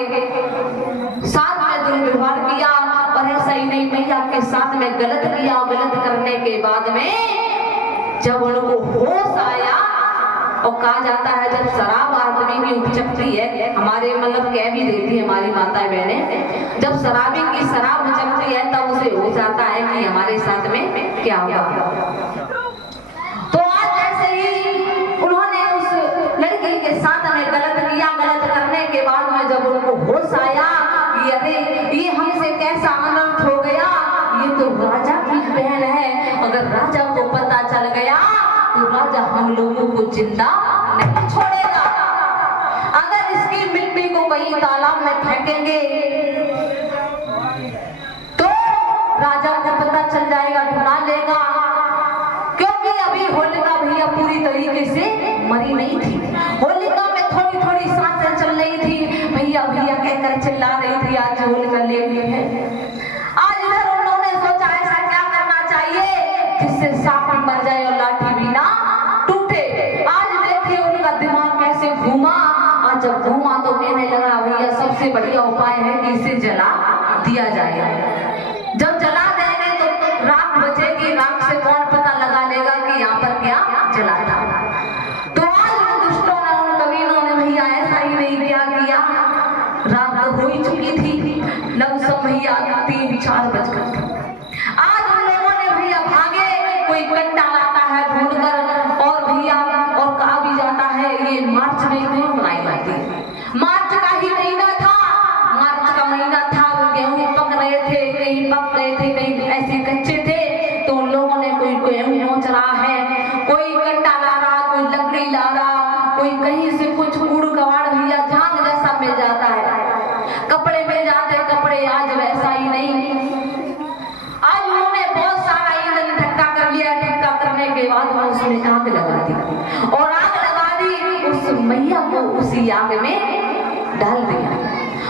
साथ में दुर्व्यवहार किया। और ऐसा ही नहीं, भैया के साथ में गलत किया। और गलत करने के बाद में जब उनको होश आया, और कहा जाता है जब शराब आदमी की उपचकती है, हमारे मतलब कह भी देती है हमारी माताएं बहनें, जब शराबी की शराब उपचकती है तब उसे हो जाता है कि हमारे साथ में क्या होगा। तो आज जैसे ही उन्होंने उस लड़की के साथ में गलत किया, गलत करने के बाद में जब उनको होश आया कि अरे ये हमसे कैसा अनर्थ हो गया, ये तो राजा की बहन है, अगर राजा को पता चल गया तो राजा हम लोगों को जिंदा नहीं छोड़ेगा। अगर इसकी मिट्टी को कहीं तालाब में फेंकेंगे तो राजा को पता चल जाएगा, ढुला लेगा। क्योंकि अभी होलिका भैया पूरी तरीके से मरी नहीं थी, होलिका में थोड़ी थोड़ी सांसें चल रही थी। भैया भैया कहकर चिल्ला रही थी, आज होलिका ले ली है। आज इधर उन्होंने सोचा ऐसा क्या करना चाहिए जिससे सांप भी मर जाए और लाठी भी ना टूटे। आज देखिए उनका दिमाग कैसे घूमा। आज जब घूमा तो कहने लगा भैया सबसे बढ़िया उपाय है कि इसे जला दिया जाए। जब जला देंगे तो राख बचेगी, राख से कौन पता लगा लेगा कि यहाँ पर क्या जला था। तो आज उन दुष्टों ने, उन कमीनों ने भैया ऐसा ही नहीं किया। रात तो हो ही चुकी थी, लमसम भैया 3-4 बजकर थे। आज उन लोगों ने भैया भागे, कोई कट्टा लाता है ढूंढकर, और भैया और कहा भी जाता है ये मार्च में क्यों मनाई जाती है। मार्च का ही महीना था, मार्च का महीना था, गेहूं पक रहे थे, कहीं पक रहे थे, कहीं ऐसे कच्चे थे। तो उन लोगों ने कोई गेहूं नोच रहा है, कोई कट्टा ला रहा, कोई लकड़ी ला रहा, कोई कहीं से कुछ कूड़ कवाड़ भैया झांग जैसा मिल जाता है, कपड़े मिल जाते, कपड़े आज वैसा ही नहीं। आज उन्होंने बहुत सारा ईंधन इकट्ठा कर लिया। इकट्ठा करने के बाद वो उसमें आग लगा दी, और आग लगा दी उस मैया को उसी आग में डाल दिया।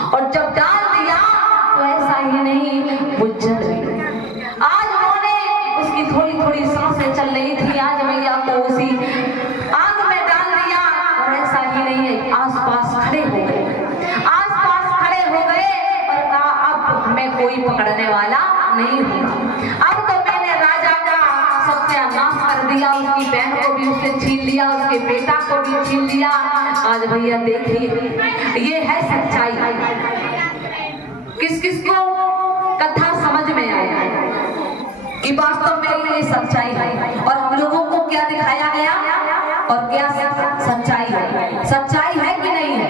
और जब डाल दिया तो ऐसा ही नहीं, वो जल गई। आज उन्होंने से चल रही थी, आज मैया को उसी आग में डाल दिया। और ऐसा ही नहीं है, आसपास खड़े हो गए, आसपास खड़े हो गए और कहा अब हमें कोई पकड़ने वाला नहीं होगा। अब तो मैंने राजा का सत्यानाश कर दिया, उसकी बहन को भी उसने छीन लिया, उसके बेटा को भी छीन लिया। आज भैया देखिए, ये है सच्चाई। किस किस को कथा समझ में आया कि वास्तव में ये सच्चाई है और हम लोगों को क्या दिखाया गया और क्या सच्चाई है, सच्चाई है कि नहीं है।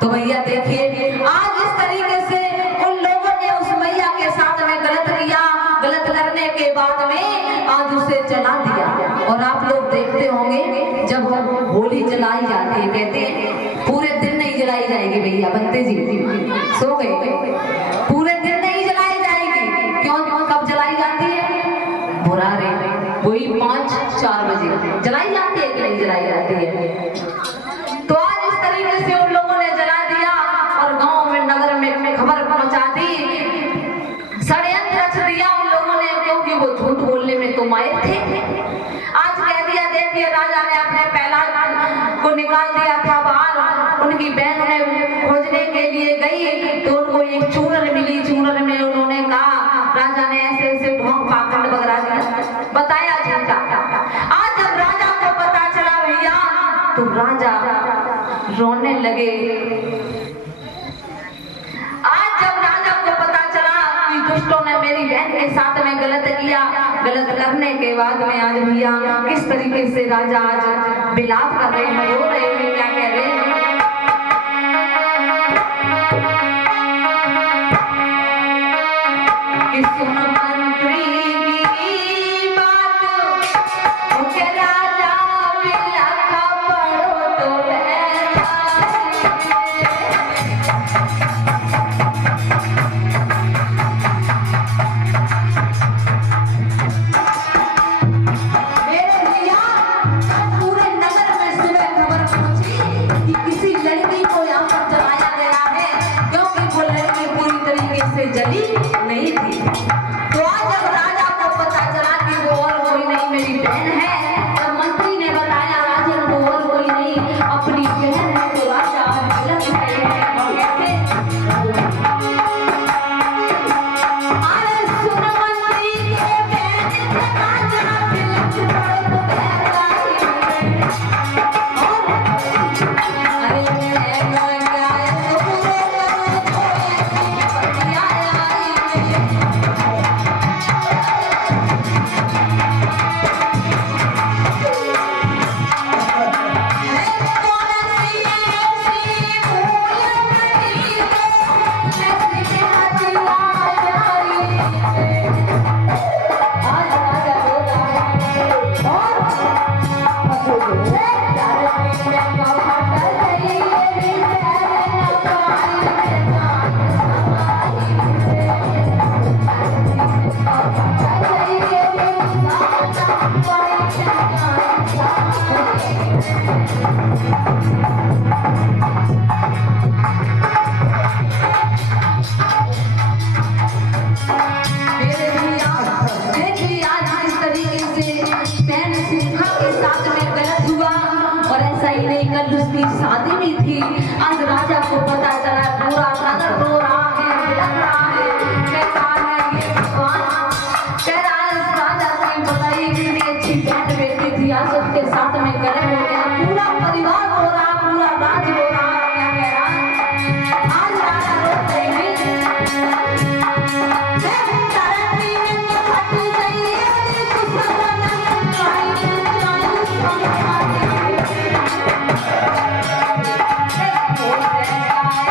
तो भैया देखिए, आज इस तरीके से उन लोगों ने उस मैया के साथ में गलत किया, गलत करने के बाद में आज उसे जला दिया। और आप लोग देखते होंगे जब होली जलाई जाती है, कहते हैं पूरे दिन नहीं जलाई जाएगी भैया, बनते जी सो गए, पूरे दिन नहीं जलाई जाएगी। क्यों, कब जलाई जाती है? बुरा रे, वही 5-4 बजे जलाई जाती है कि नहीं जलाई जाती है। तो आज इस तरीके से उन लोगों ने जला दिया और गांव में, नगर में खबर पहुंचा दी, षड्यंत्र रच दिया उन लोगों ने, क्योंकि वो झूठ बोलने में तो माहिर थे। आज कह दिया, देखिए राजा ने अपने पहला को निकाल दिया था बाहर, उनकी बहन उन्हें खोजने के लिए गई तो उनको एक चूरन मिली, चूरन में उन्होंने कहा, राजा ने ऐसे ऐसे ढोंग पाखंड बगरा दिया, बताया झूठा। आज जब राजा को पता चला भैया, तो राजा रोने लगे। आज जब राजा को पता चला कि दुष्टों ने मेरी बहन के साथ में गलत किया, गलत करने के बाद में आज भैया किस तरीके से राजा आज विलाप कर रहे हैं, रो रहे हैं, क्या कह रहे हैं कि सुन मंत्री की बात, मुझे राजा बिलखा पड़ो तो पूरे नगर में सुबह खबर पहुंची कि किसी लड़की को यहाँ पर जलाया गया है, क्योंकि वो लड़की पूरी तरीके से जली नहीं थी। तो आज जब राजा को पता चला कि वो और कोई नहीं मेरी बहन है, तब मंत्री ने बताया राजन वो और कोई नहीं अपनी बहन है। तो राजा गलत है, और कैसे? अरे सुन मंत्री के बहन से राजा तिलक पड़ो तो बहन कल उसकी शादी भी थी। आज राजा को पता चला, पूरा नगर रो रहा है, बिलख रहा है, कह रहा है ये भगवान, कह रहा है इस राजा की बताइए कितनी अच्छी बहन बेटी थी, आज उसके साथ में गलत हो गया। पूरा परिवार रो रहा, पूरा राज रो रहा, क्या कह रहा है आज राजा रोते हैं। Oh,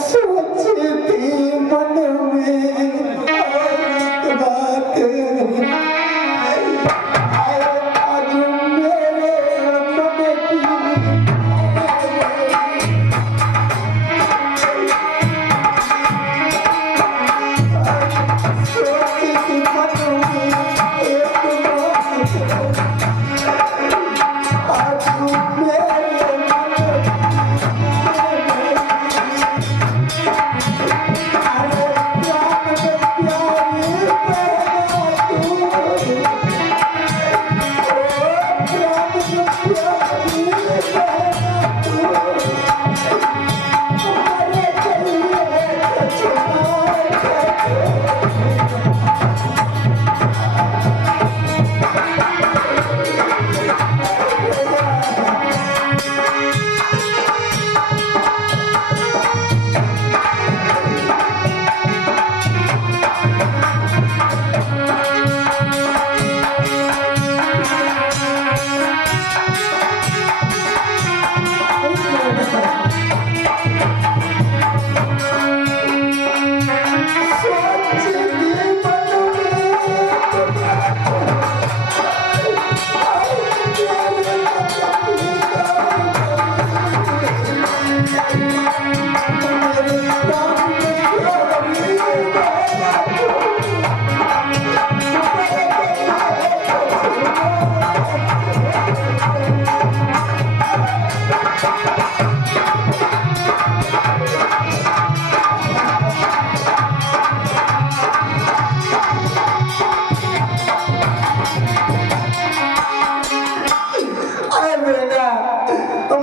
सोची थी मन में एक बात, आज मेरे मन की सोची थी मन में एक बात, आज मेरे मन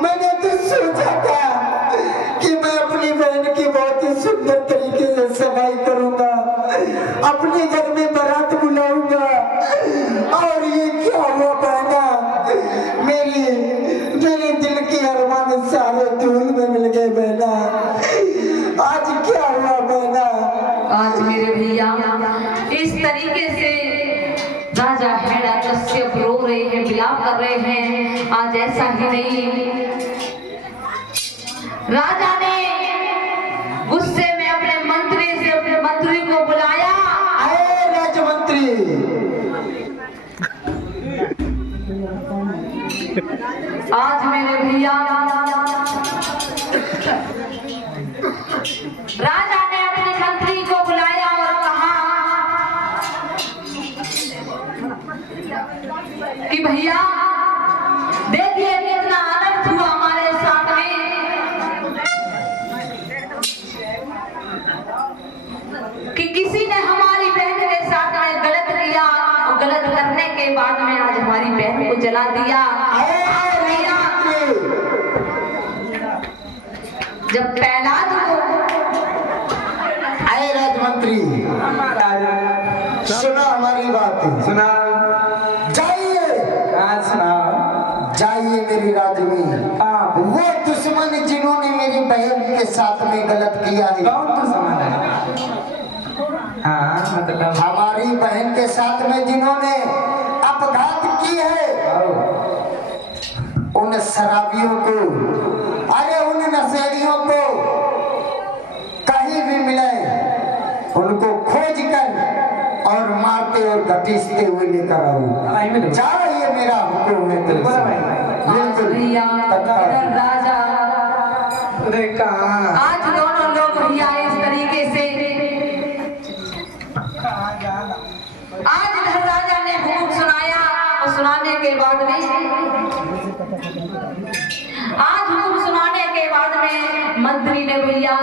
मैंने तो सोचा था कि मैं अपनी बहन की बहुत ही सुंदर तरीके से सगाई करूंगा, अपने घर में बारात बुलाऊंगा, और ये क्या हुआ बहना, मेरे दिल के अरमान सारे धूल में मिल गए बहना। आज क्या हुआ बहना? आज मेरे भैया इस तरीके से राजा हिरण्यकश्यप रो रहे हैं, विलाप कर रहे हैं। आज ऐसा ही नहीं, राजा ने गुस्से में अपने मंत्री को बुलाया। आए राजमंत्री, आज मेरे भैया राजा ने अपने मंत्री को बुलाया और कहा कि भैया देखिए कितना अनर्थ हुआ हमारे साथ में, कि किसी ने हमारी बहन के साथ में गलत किया और गलत करने के बाद में आज हमारी बहन को जला दिया। जब प्रहलाद को आए राजमंत्री, सुना हमारी बात, सुना जाइए जाइए मेरी राजवी। वो दुश्मन जिन्होंने मेरी बहन के साथ में गलत किया है, कौन दुश्मन है? हाँ मतलब हमारी बहन के साथ में जिन्होंने अपघात की है, उन शराबियों को, अरे उन नशेड़ियों को कहीं भी मिले उनको खोज कर और मारते और घसीटते हुए लेकर आओ। जाओ, ये मेरा हुक्म है तुमसे। भैया राजा आज दोनों लोग भैया इस तरीके से आज राजा ने हुक्म सुनाया और सुनाने के बाद में आज हुक्म सुनाने के बाद में मंत्री ने भैया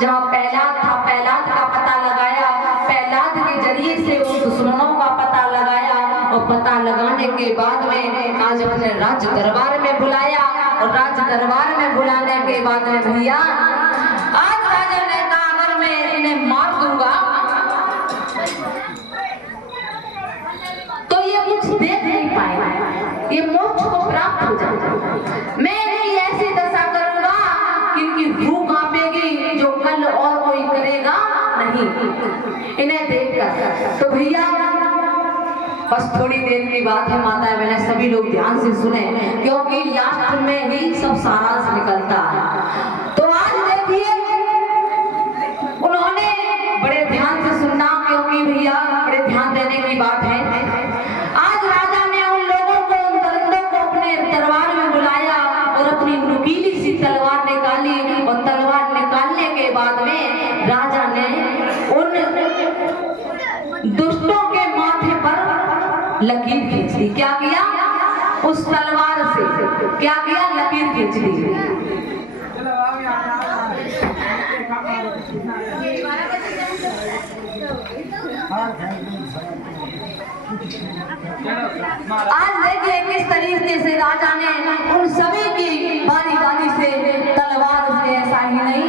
जहाँ प्रहलाद था, प्रहलाद का पता लगाया, प्रहलाद के जरिए से उन दुश्मनों का पता लगाया और पता लगाने के बाद में आज अपने राज दरबार में बुलाया और राज दरबार में बुलाने के बाद में भैया आज राजा ने कहा अगर मैं इन्हें मार दूंगा तो ये कुछ देख नहीं पाएगा, ये मोक्ष को प्राप्त हो जाएगा। मैं इन्हें ऐसी दशा करूंगा कि इनकी रूह कांपेगी जो कल और कोई करेगा नहीं इन्हें देखकर। तो भैया बस थोड़ी देर की बात है माता बहन, सभी लोग ध्यान से सुने क्योंकि लास्ट में ही सब सारांश निकलता है। तो आज देखिए दी। क्या किया? उस तलवार से क्या किया? लकीर खींच दी। आज देखिए किस तरीके से राजा ने उन सभी की बारी बारी से तलवार से, ऐसा ही नहीं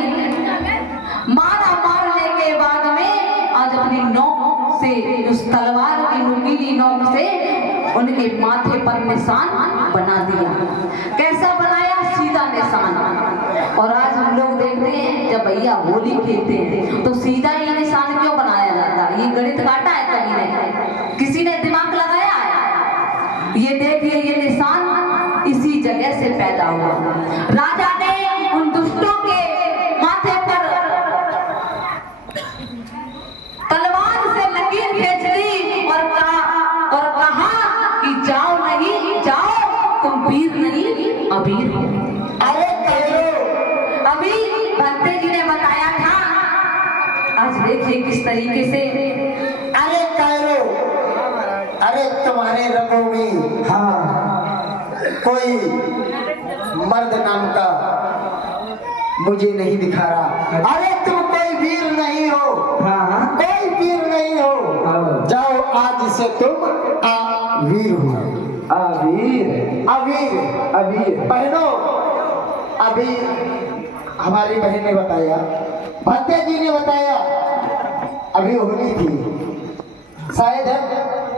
मारा, मारने के बाद में आज अपनी नोक से, उस तलवार की नुकीली नोक से उनके माथे पर निशान बना दिया। कैसा बनाया? सीधा निशान। और आज हम लोग देखते हैं जब भैया होली खेलते हैं तो सीधा ये निशान क्यों बनाया जाता है? ये गणित काटा है कहीं ने, किसी ने दिमाग लगाया है? ये देखिए ये निशान इसी जगह से पैदा हुआ। राजा ने उन दुष्टों के माथे पर तलवार से लकीर खींच दी और कहा कि जाओ नहीं, जाओ, तुम वीर नहीं अबीर हो। अरे कैरो, अभी भक्ते जी ने बताया था, आज देखिए किस तरीके से। अरे कैरो, अरे तुम्हारे रंगों में कोई मर्द नाम का मुझे नहीं दिखा रहा। अरे तुम कोई वीर नहीं हो, कोई वीर नहीं हो। जाओ आज से तुम अवीर हो। अबीर, अवीर, अबीर। बहनों, अभी हमारी बहन ने बताया, भत्ते जी ने बताया, अभी होली थी, शायद है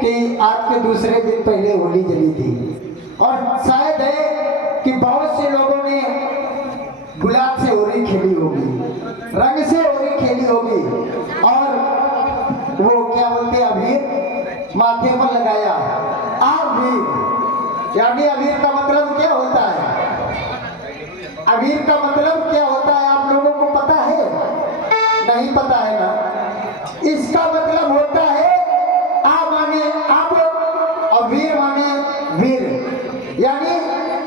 कि आज के दूसरे दिन पहले होली जली थी, और शायद है कि बहुत से लोगों ने गुलाब से होली खेली होगी, रंग से होली खेली होगी, और वो क्या बोलते अबीर माथे पर लगाया। अबीर यानी अबीर का मतलब क्या होता है? अबीर का मतलब क्या होता है आप लोगों को पता है? नहीं पता है ना? इसका मतलब होता है आ माने अब, अबीर माने वीर, यानी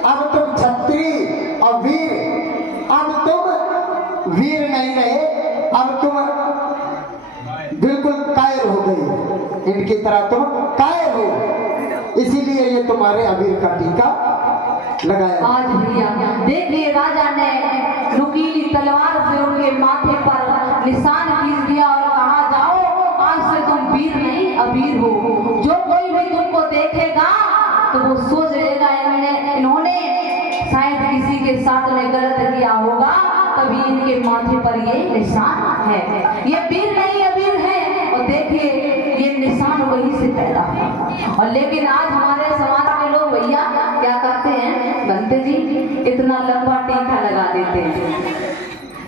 अब तुम क्षत्रिय और वीर, अब तुम वीर नहीं रहे, अब तुम बिल्कुल कायर हो गई, इनकी तरह तुम कायर हो, इसीलिए ये तुम्हारे अबीर का टीका लगाया। आज भैया देखिए राजा ने नुकीली तलवार से उनके माथे पर निशान खींच दिया और कहा जाओ आज से तुम वीर नहीं अबीर हो। जो कोई भी तुमको देखेगा तो वो सोच लेगा इन्होंने शायद किसी के साथ में गलत किया होगा, तभी इनके माथे पर ये निशान है। ये वीर नहीं अबीर है। और देखिए ये निशान वहीं से पैदा हुआ। और लेकिन आज हमारे समाज के लोग भैया क्या करते हैं, बनते जी इतना लंबा टीका लगा देते हैं,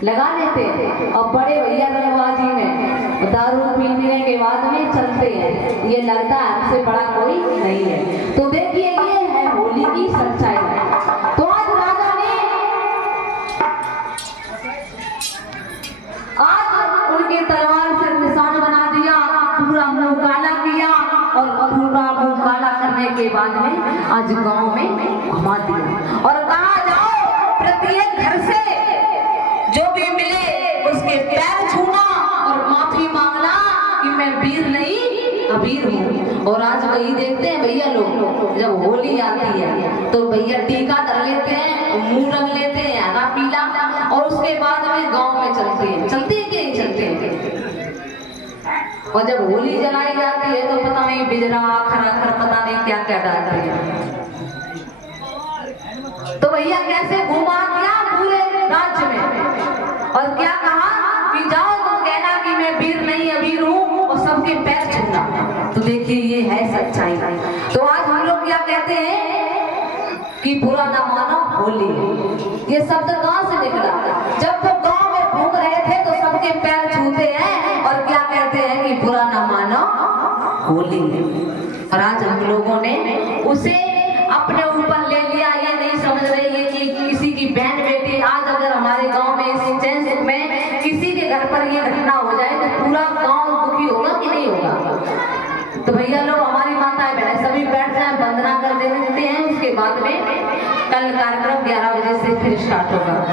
लगा लेते हैं, और बड़े भैया रंगबाजी में दारू पीने के बाद में चलते हैं, ये लगता है हमसे बड़ा कोई नहीं है। तो देखिए ये है होली की सच्चाई। तो आज राजा ने आज उनके तलवार से निशान बना दिया, पूरा मुंह काला किया, और पूरा मुंह काला करने के बाद में आज गांव में घुमा दिया और कहा जाओ प्रत्येक घर से जो भी मिले उसके पैर छूना और माफी मांगना कि मैं वीर नहीं अबीर हूँ। और आज वही देखते हैं भैया लोग, जब होली आती है तो भैया टीका धर लेते हैं, मुंह रंग लेते हैं हरा पीला, और उसके बाद में गांव में चलते हैं कि नहीं चलते हैं। और जब होली जलाई जाती है तो पता नहीं बिजरा खराखर पता नहीं क्या क्या डालते हैं। तो भैया कैसे घुमा दिया पूरे राज्य में, और क्या कहा कि जाओ तुम कहना कि मैं वीर नहीं अबीर हूँ, और सबके पैर छूना। तो देखिए ये है सच्चाई। तो आज हम लोग क्या कहते हैं कि बुरा ना मानो होली। ये शब्द कहाँ से निकला? जब तो गांव में घूम रहे थे तो सबके पैर छूते हैं और क्या कहते हैं कि बुरा ना मानो होली। और आज हम लोगों ने उसे अपने ऊपर ले लिया, ये नहीं समझ रहे ये कि किसी की बहन बेटी। आज अगर हमारे गांव में इस चेंज में किसी के घर पर ये घटना हो जाए तो पूरा गांव दुखी होगा कि नहीं होगा? तो भैया लोग हमारी माताएं बहनें सभी बैठ जाए, वंदना कर देते हैं। उसके बाद में कल कार्यक्रम 11 बजे से फिर स्टार्ट होगा।